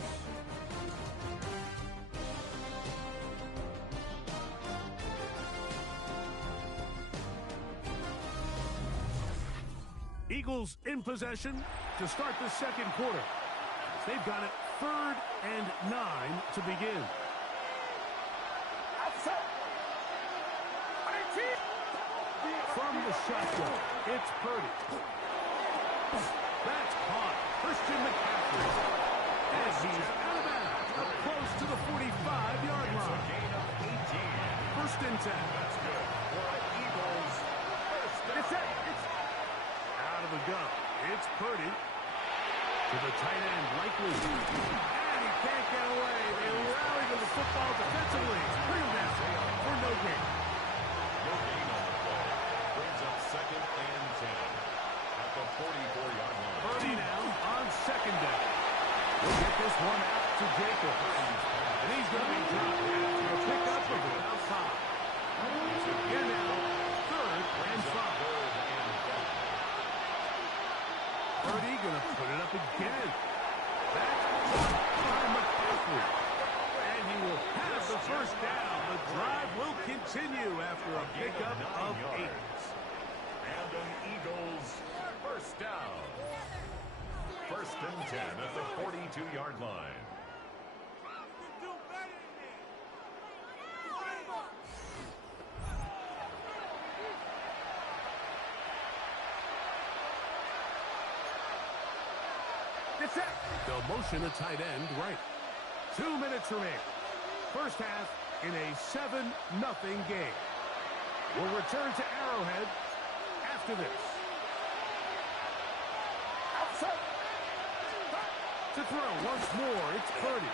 Eagles in possession to start the second quarter. They've got it 3rd and 9 to begin. From the shotgun, it's Purdy. That's caught. Christian McCaffrey. And he's out of bounds, up close to the 45-yard line. First and 10. That's good. For the Eagles. It's out of the gun. It's Purdy. To the tight end, likely. And he can't get away. They rally to the football defensively. Bring him down for no gain. No gain on the play. second and 10 at the 44-yard line. Purdy now on second down. We'll get this one out to Jacobs. And he's going to be dropped after a pickup of about 5. Here now, third and 5. Purdy going to put it up again. That's by McCaffrey. And he will have the first down. The drive will continue after a pickup of 8. And an Eagles first down. First and 10 at the 42-yard line. They'll motion a tight end right. 2 minutes remain. First half in a 7-0 game. We'll return to Arrowhead after this. To throw once more, it's Purdy.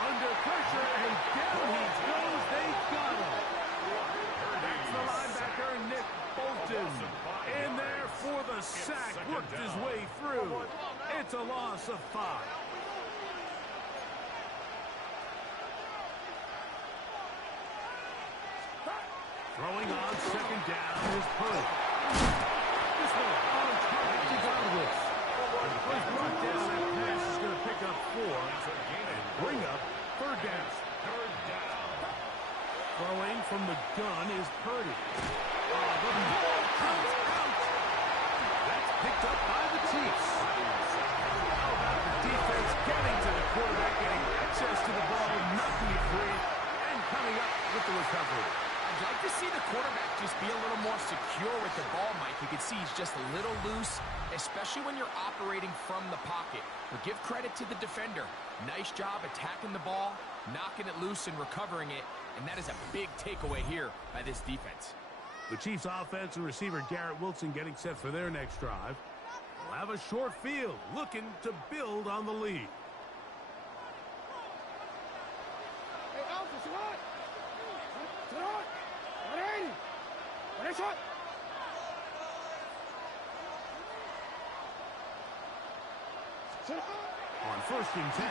Under pressure, and down he goes. They got him. That's the linebacker, Nick Bolton. In there for the sack. Worked his way through. It's a loss of 5. Throwing on second down is Purdy. This one on target to Godwin. First brought down, that pass is going to pick up 4 and bring up third down. Throwing from the gun is Purdy. The ball comes out. That's picked up by the Chiefs. How about the defense getting to the quarterback, getting access to the ball, knocking it free, and coming up with the recovery. I'd like to see the quarterback just be a little more secure with the ball, Mike. You can see he's just a little loose, especially when you're operating from the pocket. But give credit to the defender. Nice job attacking the ball, knocking it loose and recovering it. And that is a big takeaway here by this defense. The Chiefs offense and receiver Garrett Wilson getting set for their next drive. They'll have a short field, looking to build on the lead. Hey, Alpha, sit on. Sit on. 180. 180 shot. Sit on. On first and 10,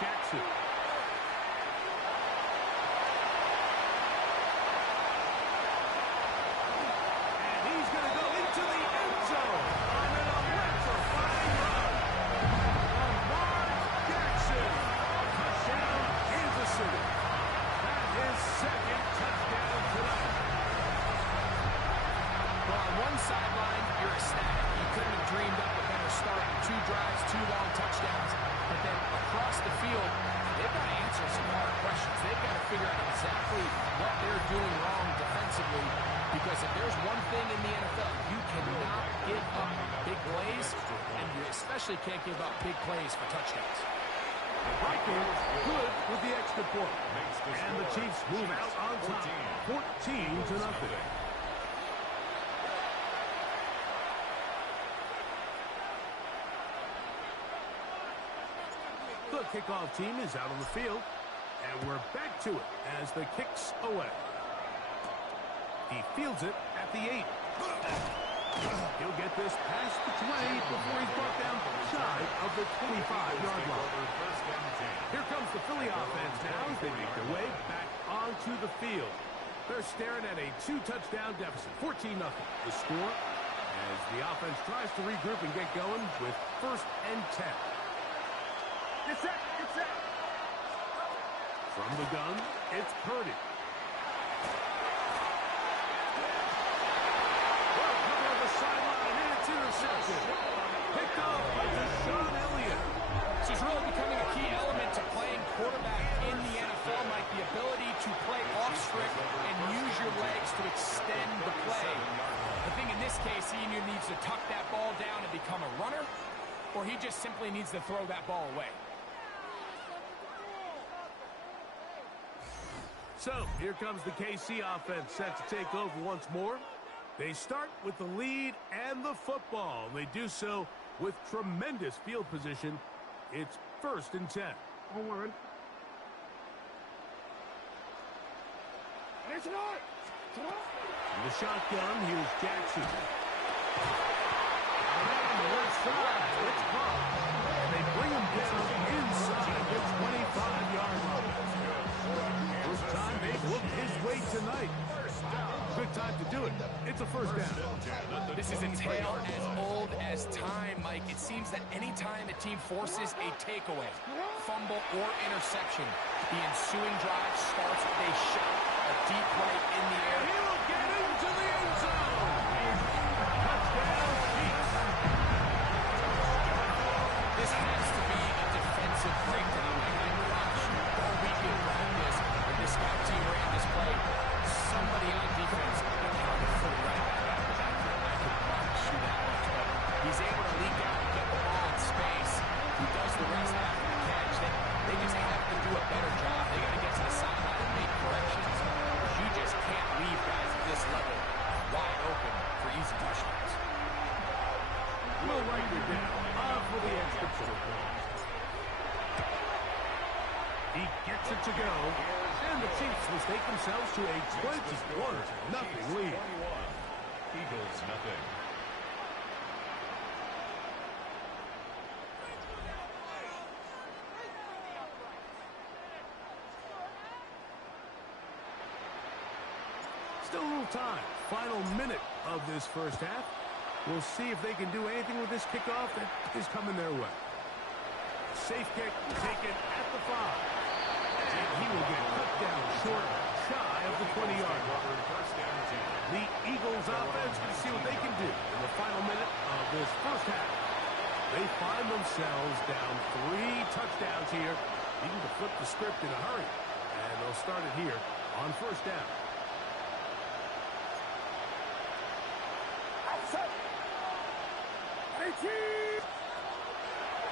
Jackson. And he's going to go into the end zone on an electrifying run. Lamar Jackson. Touchdown, Kansas City. That is second touchdown tonight. Well, on one sideline, you're ecstatic. You couldn't have dreamed up a better start. 2 drives, 2 long touchdowns. But then across the field, they've got to answer some hard questions. They've got to figure out exactly what they're doing wrong defensively. Because if there's one thing in the NFL, you cannot give up big plays, and you especially can't give up big plays for touchdowns. Vikings good with the extra point. And the Chiefs move out on top, 14-0. The kickoff team is out on the field, and we're back to it as the kick's away. He fields it at the 8. He'll get this past the 20 before he's brought down shy of the 25-yard line. Here comes the Philly offense now as they make their way back onto the field. They're staring at a 2-touchdown deficit, 14-0. The score as the offense tries to regroup and get going with first and 10. It's set. It's set. From the gun, it's Purdy. Well, cover of the sideline, and it's intercepted. Picked off by Deshaun Elliott. This is really becoming a key element to playing quarterback in the NFL, Mike. The ability to play off script and use your legs to extend the play. I think in this case, he either needs to tuck that ball down and become a runner, or he just simply needs to throw that ball away. So, here comes the KC offense set to take over once more. They start with the lead and the football. They do so with tremendous field position. It's first and 10. Onward. It's not. The shotgun, here's Jackson. On the left side, it's caught. And they bring him down inside the 25-yard line. First time they've looked his way tonight. Good time to do it. It's a first down. This is a tale as old as time, Mike. It seems that any time a team forces a takeaway, fumble, or interception, the ensuing drive starts with a shot, a deep right in the air. He'll get into the end zone. Touchdown, Chiefs. This has to be a defensive breakdown. I promise you, all week in practice, when this scout team ran this play, somebody on defense accounted for the right back out of the backfield. I can promise you that much. But he's able to leak out and get the ball in space. He does the rest after the catch. They just have to do a better job. They got to get to the sideline and make corrections. You just can't leave guys at this level wide open for easy touchdowns. Will Riker down for the extra point. He gets it to go. And the Chiefs mistake themselves to a 21-0 lead. Eagles nothing. Still a little time. Final minute of this first half. We'll see if they can do anything with this kickoff that is coming their way. Safe kick taken at the 5. And he will get cut down short, shy of the 20-yard line. The Eagles offense can see what they can do in the final minute of this first half. They find themselves down 3 touchdowns here, needing to flip the script in a hurry. And they'll start it here on first down.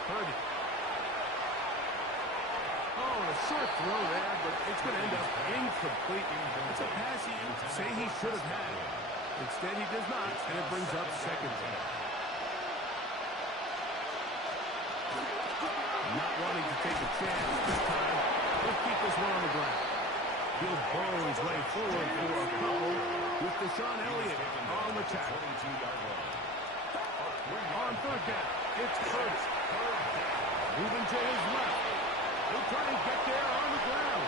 Purdy. Oh, a short throw there, but it's going to end up incomplete. It's a pass he say he should have had. Instead, he does not, and it brings up second down. Not wanting to take a chance this time. He'll keep this one on the ground. He'll burrow his way forward for a couple with Deshaun Elliott on the tackle. On third down, it's Curtis. Moving to his left. He'll try and get there on the ground.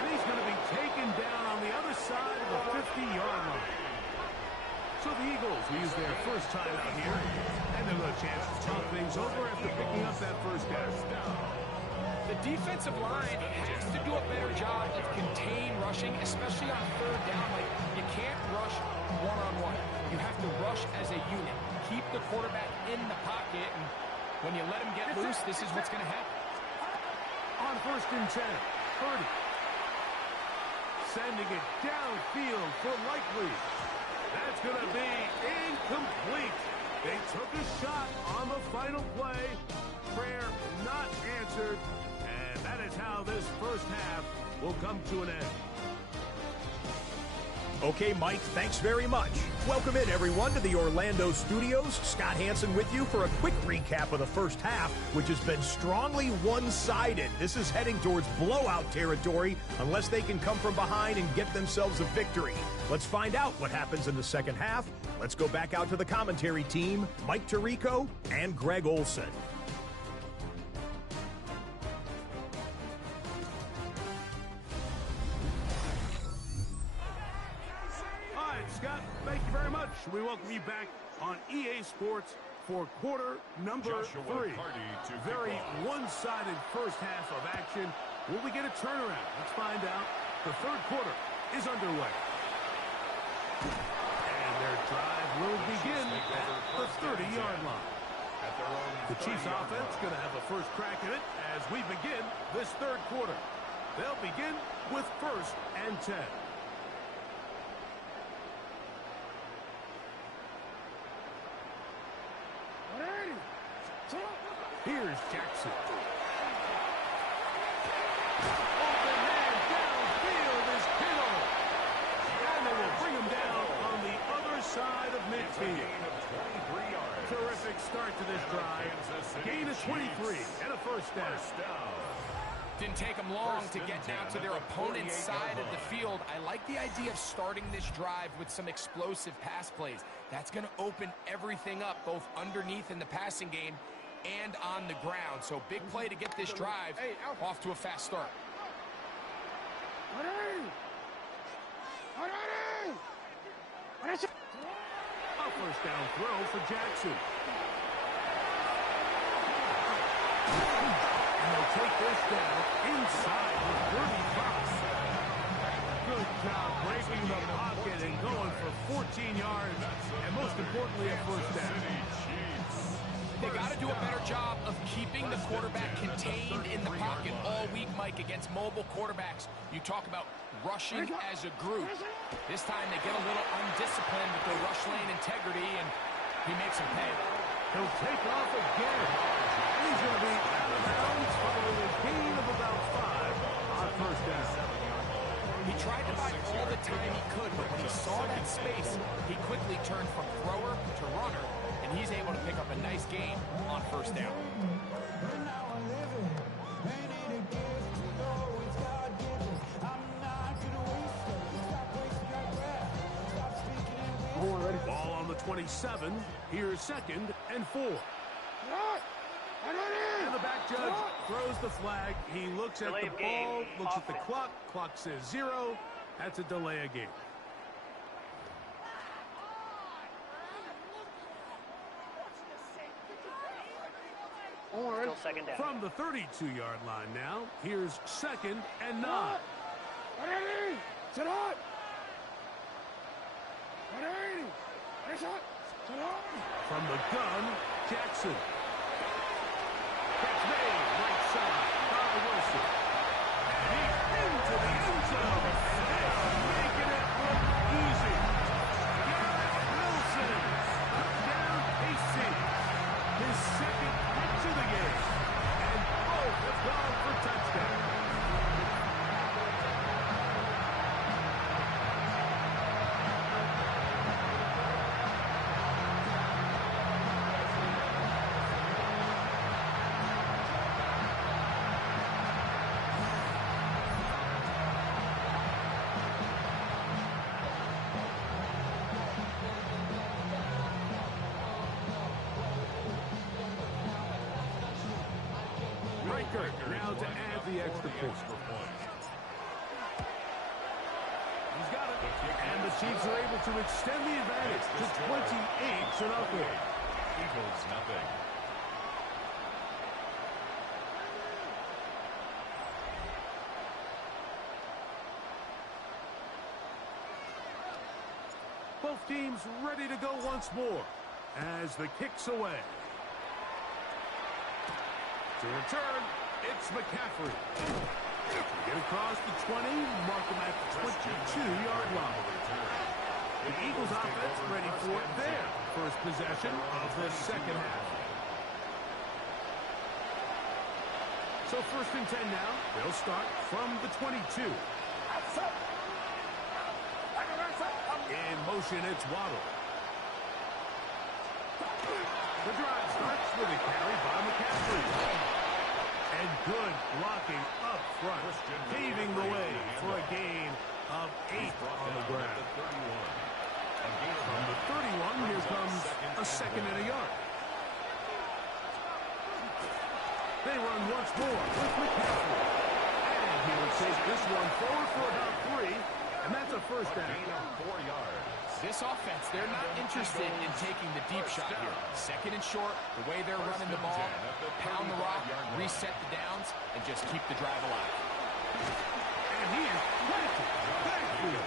And he's going to be taken down on the other side of the 50-yard line. So the Eagles will use their first time out here, and they'll have a chance to talk things over after picking up that first down. The defensive line has to do a better job of contain rushing, especially on third down. Like, you can't rush one-on-one. You have to rush as a unit. Keep the quarterback in the pocket, and when you let him get loose, this is what's going to happen. On first and 10, Purdy. Sending it downfield for Likely. That's going to be incomplete. They took a shot on the final play. Prayer not answered. And that is how this first half will come to an end. Okay, Mike, thanks very much. Welcome in, everyone, to the Orlando studios. Scott Hansen with you for a quick recap of the first half, which has been strongly one-sided. This is heading towards blowout territory unless they can come from behind and get themselves a victory. Let's find out what happens in the second half. Let's go back out to the commentary team, Mike Tirico and Greg Olson. Scott, thank you very much. We welcome you back on EA Sports for quarter number 3. Very one-sided first half of action. Will we get a turnaround? Let's find out. The third quarter is underway. And their drive will begin at the 30-yard line. The Chiefs offense going to have a first crack at it as we begin this third quarter. They'll begin with first and 10. Here's Jackson. Open man downfield is Kittle. And they will bring him down on the other side of midfield. Terrific start to this drive. Gain of 23 and a first down. Didn't take them long to get down to their opponent's side of the field. I like the idea of starting this drive with some explosive pass plays. That's going to open everything up, both underneath in the passing game and on the ground. So big play to get this drive off to a fast start. A first down throw for Jackson. And they'll take this down inside with 35. Good job breaking the pocket and going for 14 yards, and most importantly, a first down. They got to do a better job of keeping the quarterback contained in the pocket all week, Mike, against mobile quarterbacks. You talk about rushing as a group. This time they get a little undisciplined with their rush lane integrity, and he makes them pay. He'll take off again. He's going to be out of bounds following a gain of about 5 on first down. He tried to buy all the time he could, but when he saw that space, he quickly turned from thrower to runner, and he's able to pick up a nice gain on first down. Ball on the 27. Here's 2nd and 4. And the back judge throws the flag. He looks at the ball, looks at the clock. Clock says 0. That's a delay of game. Still second down. From the 32-yard line now, here's 2nd and 9. From the gun, Jackson. Catch made, right side by Wilson. And he's into the end zone. And they're making it look easy. Garrett Wilson, touchdown KC. His 2nd catch of the game. And both have gone for touchdown. Now to add the extra point. He's got it. And the Chiefs are able to extend the advantage to 28-0. Eagles nothing. Both teams ready to go once more as the kick's away. To return, it's McCaffrey. Get across the 20, mark him at the 22-yard line. The Eagles offense ready for their first possession of the second half. So 1st and 10 now. They'll start from the 22. In motion, it's Waddle. The drive starts with a carry by McCaffrey. And good blocking up front, paving the way for a gain of 8 on the ground. From the 31, here comes a 2nd and a yard. They run once more with McCaffrey. And he will take this one forward for about 3, and that's a first down. 4 yards. This offense, they're not interested in taking the deep shot here. 2nd and short, the way they're running the ball, pound the rock, reset the downs, and just keep the drive alive. And he is planted. Backfield.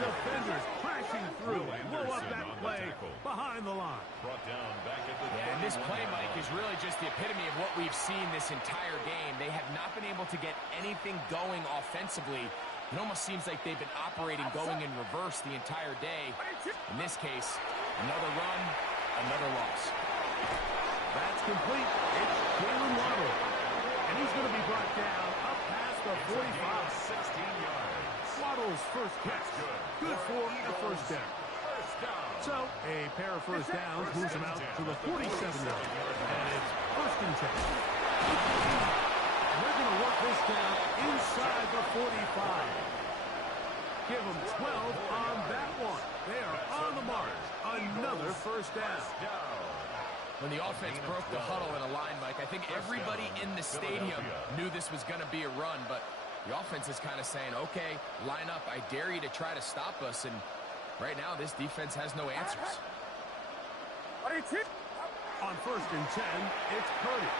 Defenders crashing through. Blow up that play behind the line. Brought down back at the And this play, Mike, is really just the epitome of what we've seen this entire game. They have not been able to get anything going offensively. It almost seems like they've been operating going in reverse the entire day. In this case, another run, another loss. That's complete. It's Jalen Waddle. And he's going to be brought down up past the 45. 16 yards. Waddle's first catch. Good for a first down. So, a pair of first downs moves him out to the 47 yard. And it's 1st and 10. And They're going to work this down inside the 45. Give them 12 on that one. They are on the march. Another first down. When the offense broke the huddle in a line, Mike, I think everybody in the stadium knew this was going to be a run, but the offense is kind of saying, okay, line up. I dare you to try to stop us, and right now this defense has no answers. On first and 10, it's Purdy.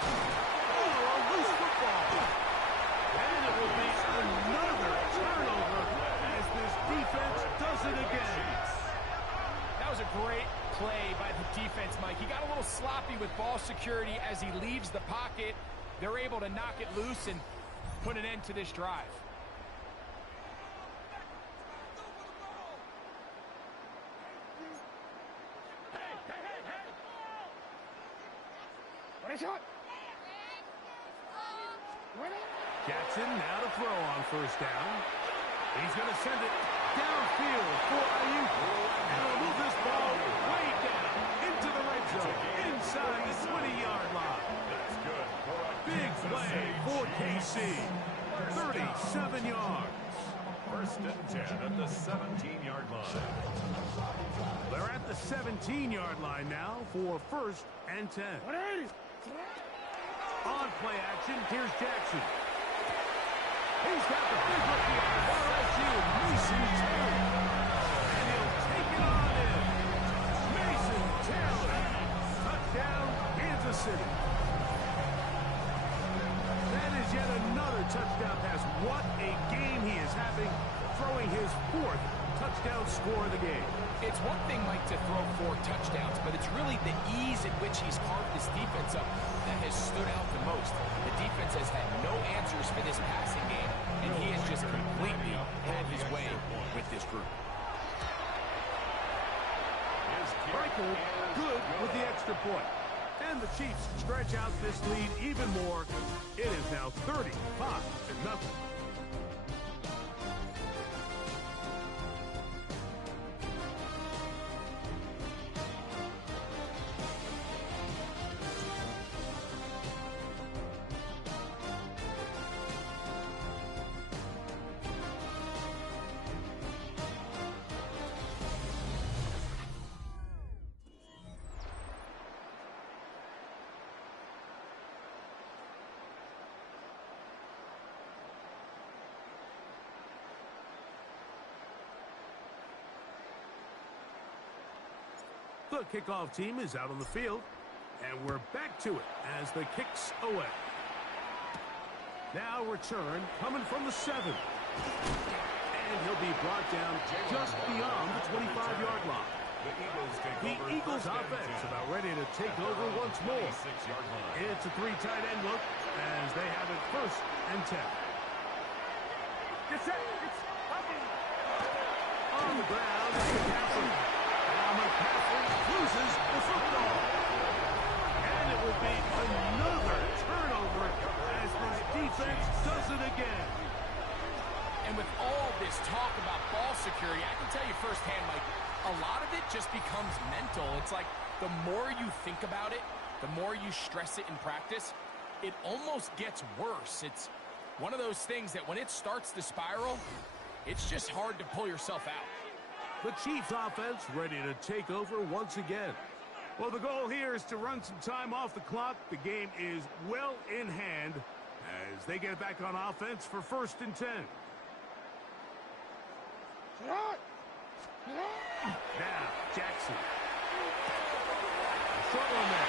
Oh, a loose football. And it will be another turnover as this defense does it again. That was a great play by the defense, Mike. He got a little sloppy with ball security as he leaves the pocket. They're able to knock it loose and put an end to this drive. Jackson now to throw on first down. He's going to send it downfield for Ayuk. And he'll move this ball way down into the red zone, inside the 20-yard line. That's good. Big play for KC. 37 yards. First and 10 at the 17-yard line. They're at the 17-yard line now for first and 10. On play action, here's Jackson. He's got the big rookie on LSU, Mason Taylor. And he'll take it on in. Mason Taylor. Touchdown, Kansas City. That is yet another touchdown pass. What a game he is having, throwing his fourth touchdown score of the game. It's one thing, Mike, to throw 4 touchdowns, but it's really the ease in which he's carved this defense up that has stood out the most. The defense has had no answers for this passing game, and he has just completely had his way with this group. Michael, good with the extra point. And the Chiefs stretch out this lead even more. It is now 35-0. The kickoff team is out on the field, and we're back to it as the kicks away. Now return coming from the 7. And he'll be brought down just beyond the 25-yard line. The Eagles offense about ready to take over once more. It's a 3 tight end look as they have it first and 10. On the ground, McCaffrey. McCaffrey loses the football. And it will be another turnover as this defense does it again. And with all this talk about ball security, I can tell you firsthand, Mike, a lot of it just becomes mental. It's like the more you think about it, the more you stress it in practice, it almost gets worse. It's one of those things that when it starts to spiral, it's just hard to pull yourself out. The Chiefs offense ready to take over once again. Well, the goal here is to run some time off the clock. The game is well in hand as they get back on offense for first and 10. Now, Jackson. Short one there.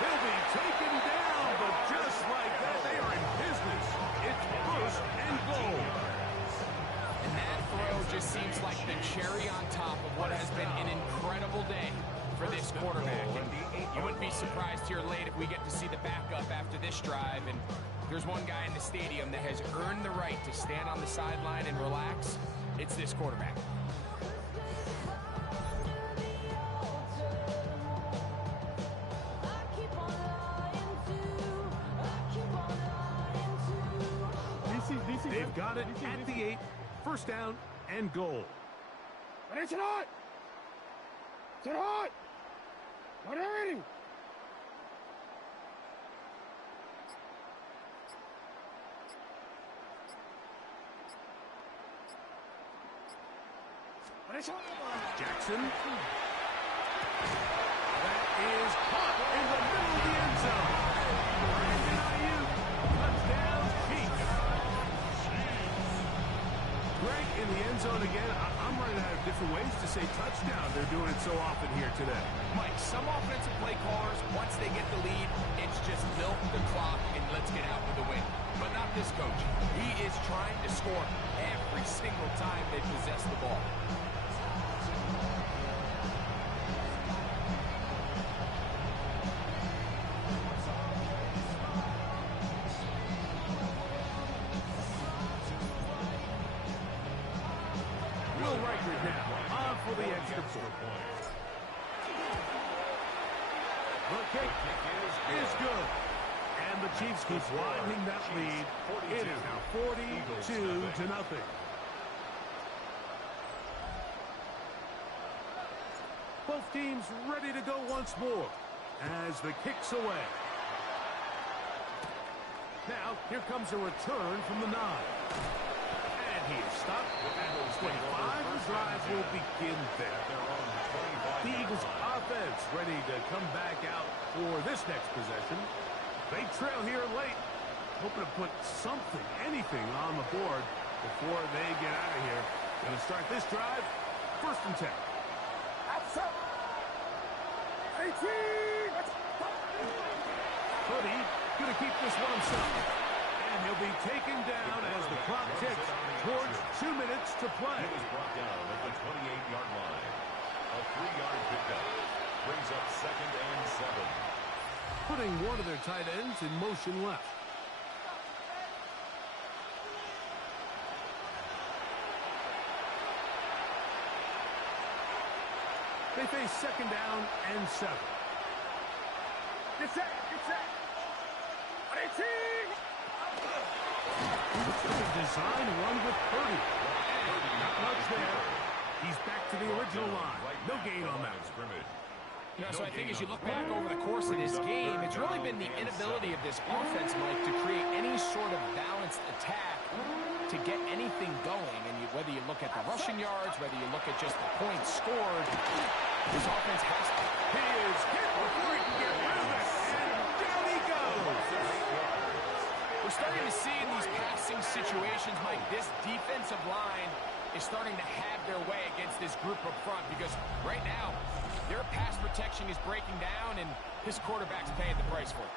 He'll be taken down, but just like that, they are in business. It's first and goal. And that throw just seems like the cherry on top of what has been an incredible day for this quarterback. And you wouldn't be surprised here late if we get to see the backup after this drive. And there's one guy in the stadium that has earned the right to stand on the sideline and relax. It's this quarterback. They've got it at the 8. First down and goal. It's hot! It's hot! What are you? Jackson. That is caught in the middle of the end zone. Brandon Ayuk, touchdown Chiefs. Greg in the end zone again. I'm running out of different ways to say touchdown. They're doing it so often here today. Mike, some offensive play callers, once they get the lead, it's just milk the clock and let's get out with the win. But not this coach. He is trying to score every single time they possess the ball. Will Riker now on for the extra point. The kick is good. And the Chiefs keep widening that lead. It is now 42-0. Both teams ready to go once more as the kick's away. Now, here comes a return from the 9. And he is stopped at 25. The drive will begin there. The Eagles offense ready to come back out for this next possession. They trail here late, hoping to put something, anything on the board before they get out of here. Going to start this drive, 1st and 10. Cody going to keep this one himself. And he'll be taken down as the clock ticks towards 2 minutes to play. He was brought down at the 28-yard line. A 3-yard pickup brings up 2nd and 7. Putting one of their tight ends in motion left. They face 2nd down and 7. Get set. Design run with Purdy. And not much there. He's back to the original line. No gain on that. You know, so I think as you look back over the course of this game, it's really been the inability of this offense, Mike, to create any sort of balanced attack to get anything going. And whether you look at the rushing yards, whether you look at just the points scored, this offense has to. He is hit before he can get rid of it. And down he goes. We're starting to see in these passing situations, Mike, this defensive line is starting to have their way against this group up front because right now, their pass protection is breaking down, and this quarterback's paying the price for it.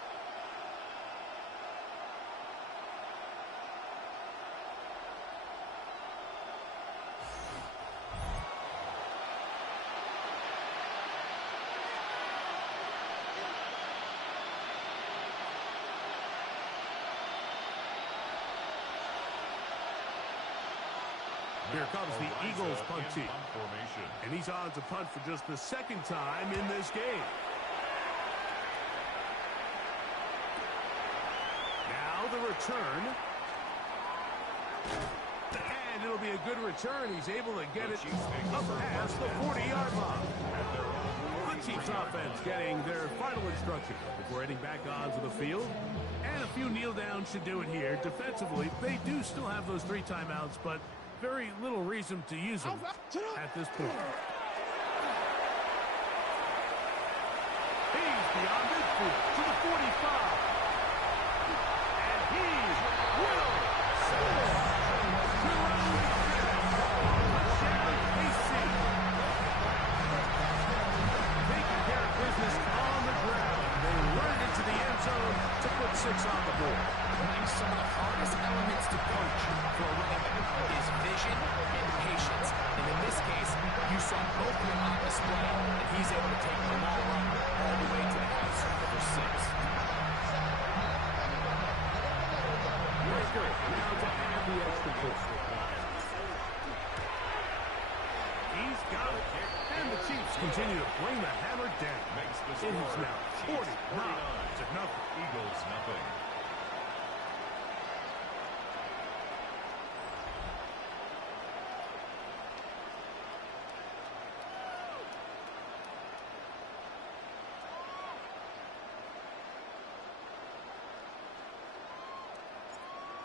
Here comes the Eagles punt team. And he's on to punt for just the 2nd time in this game. Now the return. And it'll be a good return. He's able to get it up past the 40-yard line. The Chiefs offense getting their final instruction before heading back onto the field. And a few kneel downs should do it here. Defensively, they do still have those 3 timeouts, but very little reason to use them at this point. He's beyond midfield to the 45. And he will score. Touchdown, KC. Taking care of business on the ground. They run it into the end zone to put 6 on the board. Some of the hardest elements to coach for a running back is vision and patience. And in this case, you saw both of them on display, and he's able to take the long run all the way to the house for 6. Now to add the extra point. He's got it. And the Chiefs continue to bring the hammer down. It is now 49-0. Eagles nothing.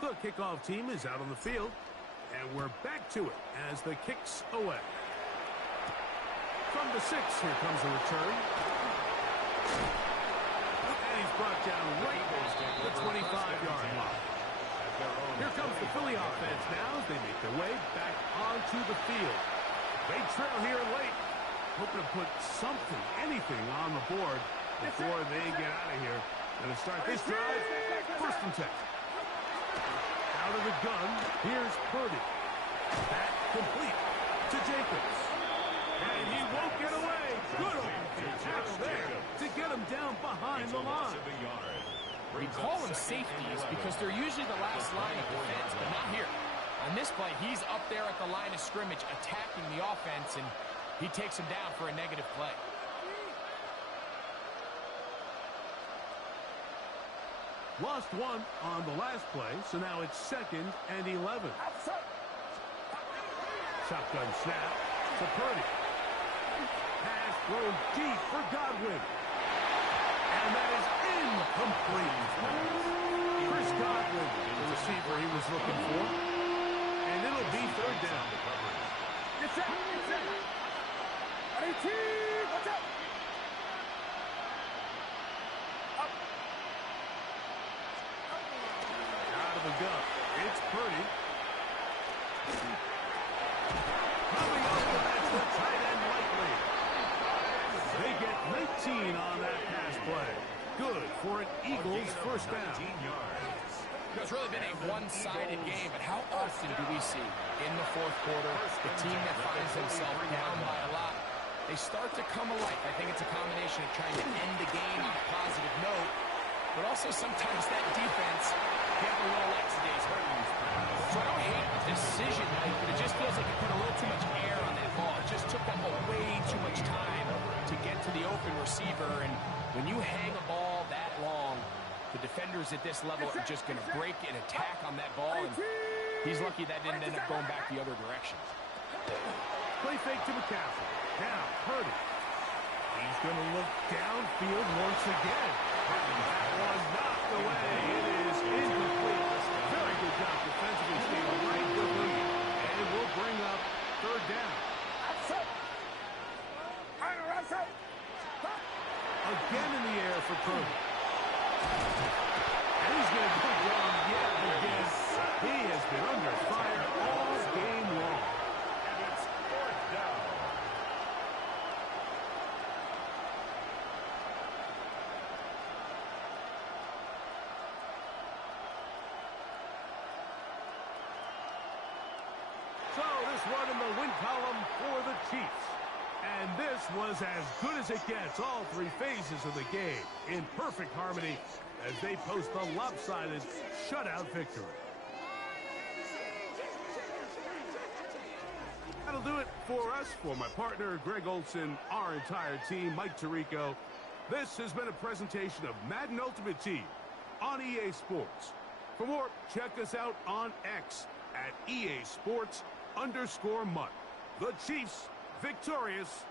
The kickoff team is out on the field, and we're back to it as the kick's away. From the 6, here comes a return. And he's brought down right at the 25-yard line. Here comes the Philly offense now as they make their way back onto the field. They trail here late. Hoping to put something, anything on the board before they get out of here. Going to start this drive, 1st and 10. Out of the gun, here's Purdy. That complete to Jacobs. And he won't get away. Good open tackle there to get him down behind the line. We call them safeties because they're usually the last line of defense, but not here. On this play, he's up there at the line of scrimmage attacking the offense, and he takes him down for a negative play. Lost one on the last play, so now it's 2nd and 11. Shotgun snap to Purdy. Pass thrown deep for Godwin. And that is incomplete. Chris Godwin, the receiver he was looking for. And it'll be 3rd down. It's out. What's up? Out of the gun. It's Purdy. Coming over, that's the tight end likely. They get 19 on that pass play. Good for an Eagles 1st down. It's really been a one-sided game, but how often do we see in the 4th quarter the team that finds themselves down by a lot, they start to come alive. I think it's a combination of trying to end the game on a positive note, but also sometimes that defense get a little lackadaisical. So I don't hate the decision, but it just feels like it put a little too much air on that ball. It just took them way too much time to get to the open receiver, and when you hang a ball that long, the defenders at this level are just going to break and attack on that ball, and he's lucky that didn't end up going back the other direction. Play fake to McCaffrey. Now, Purdy. He's going to look downfield once again. That one knocked away. It is incomplete. Very good job defensively, staying right with him. And we'll bring up 3rd down. Again in the air for Purdy. And he's going to go down yet again. He has been under fire all game long. And it's 4th down. So this one in the win column for the Chiefs. And this was as good as it gets, all 3 phases of the game, in perfect harmony as they post a lopsided shutout victory. That'll do it for us. For my partner, Greg Olson, our entire team, Mike Tirico, this has been a presentation of Madden Ultimate Team on EA Sports. For more, check us out on X at EA Sports_MUT. The Chiefs victorious,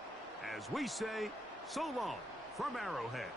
as we say, so long from Arrowhead.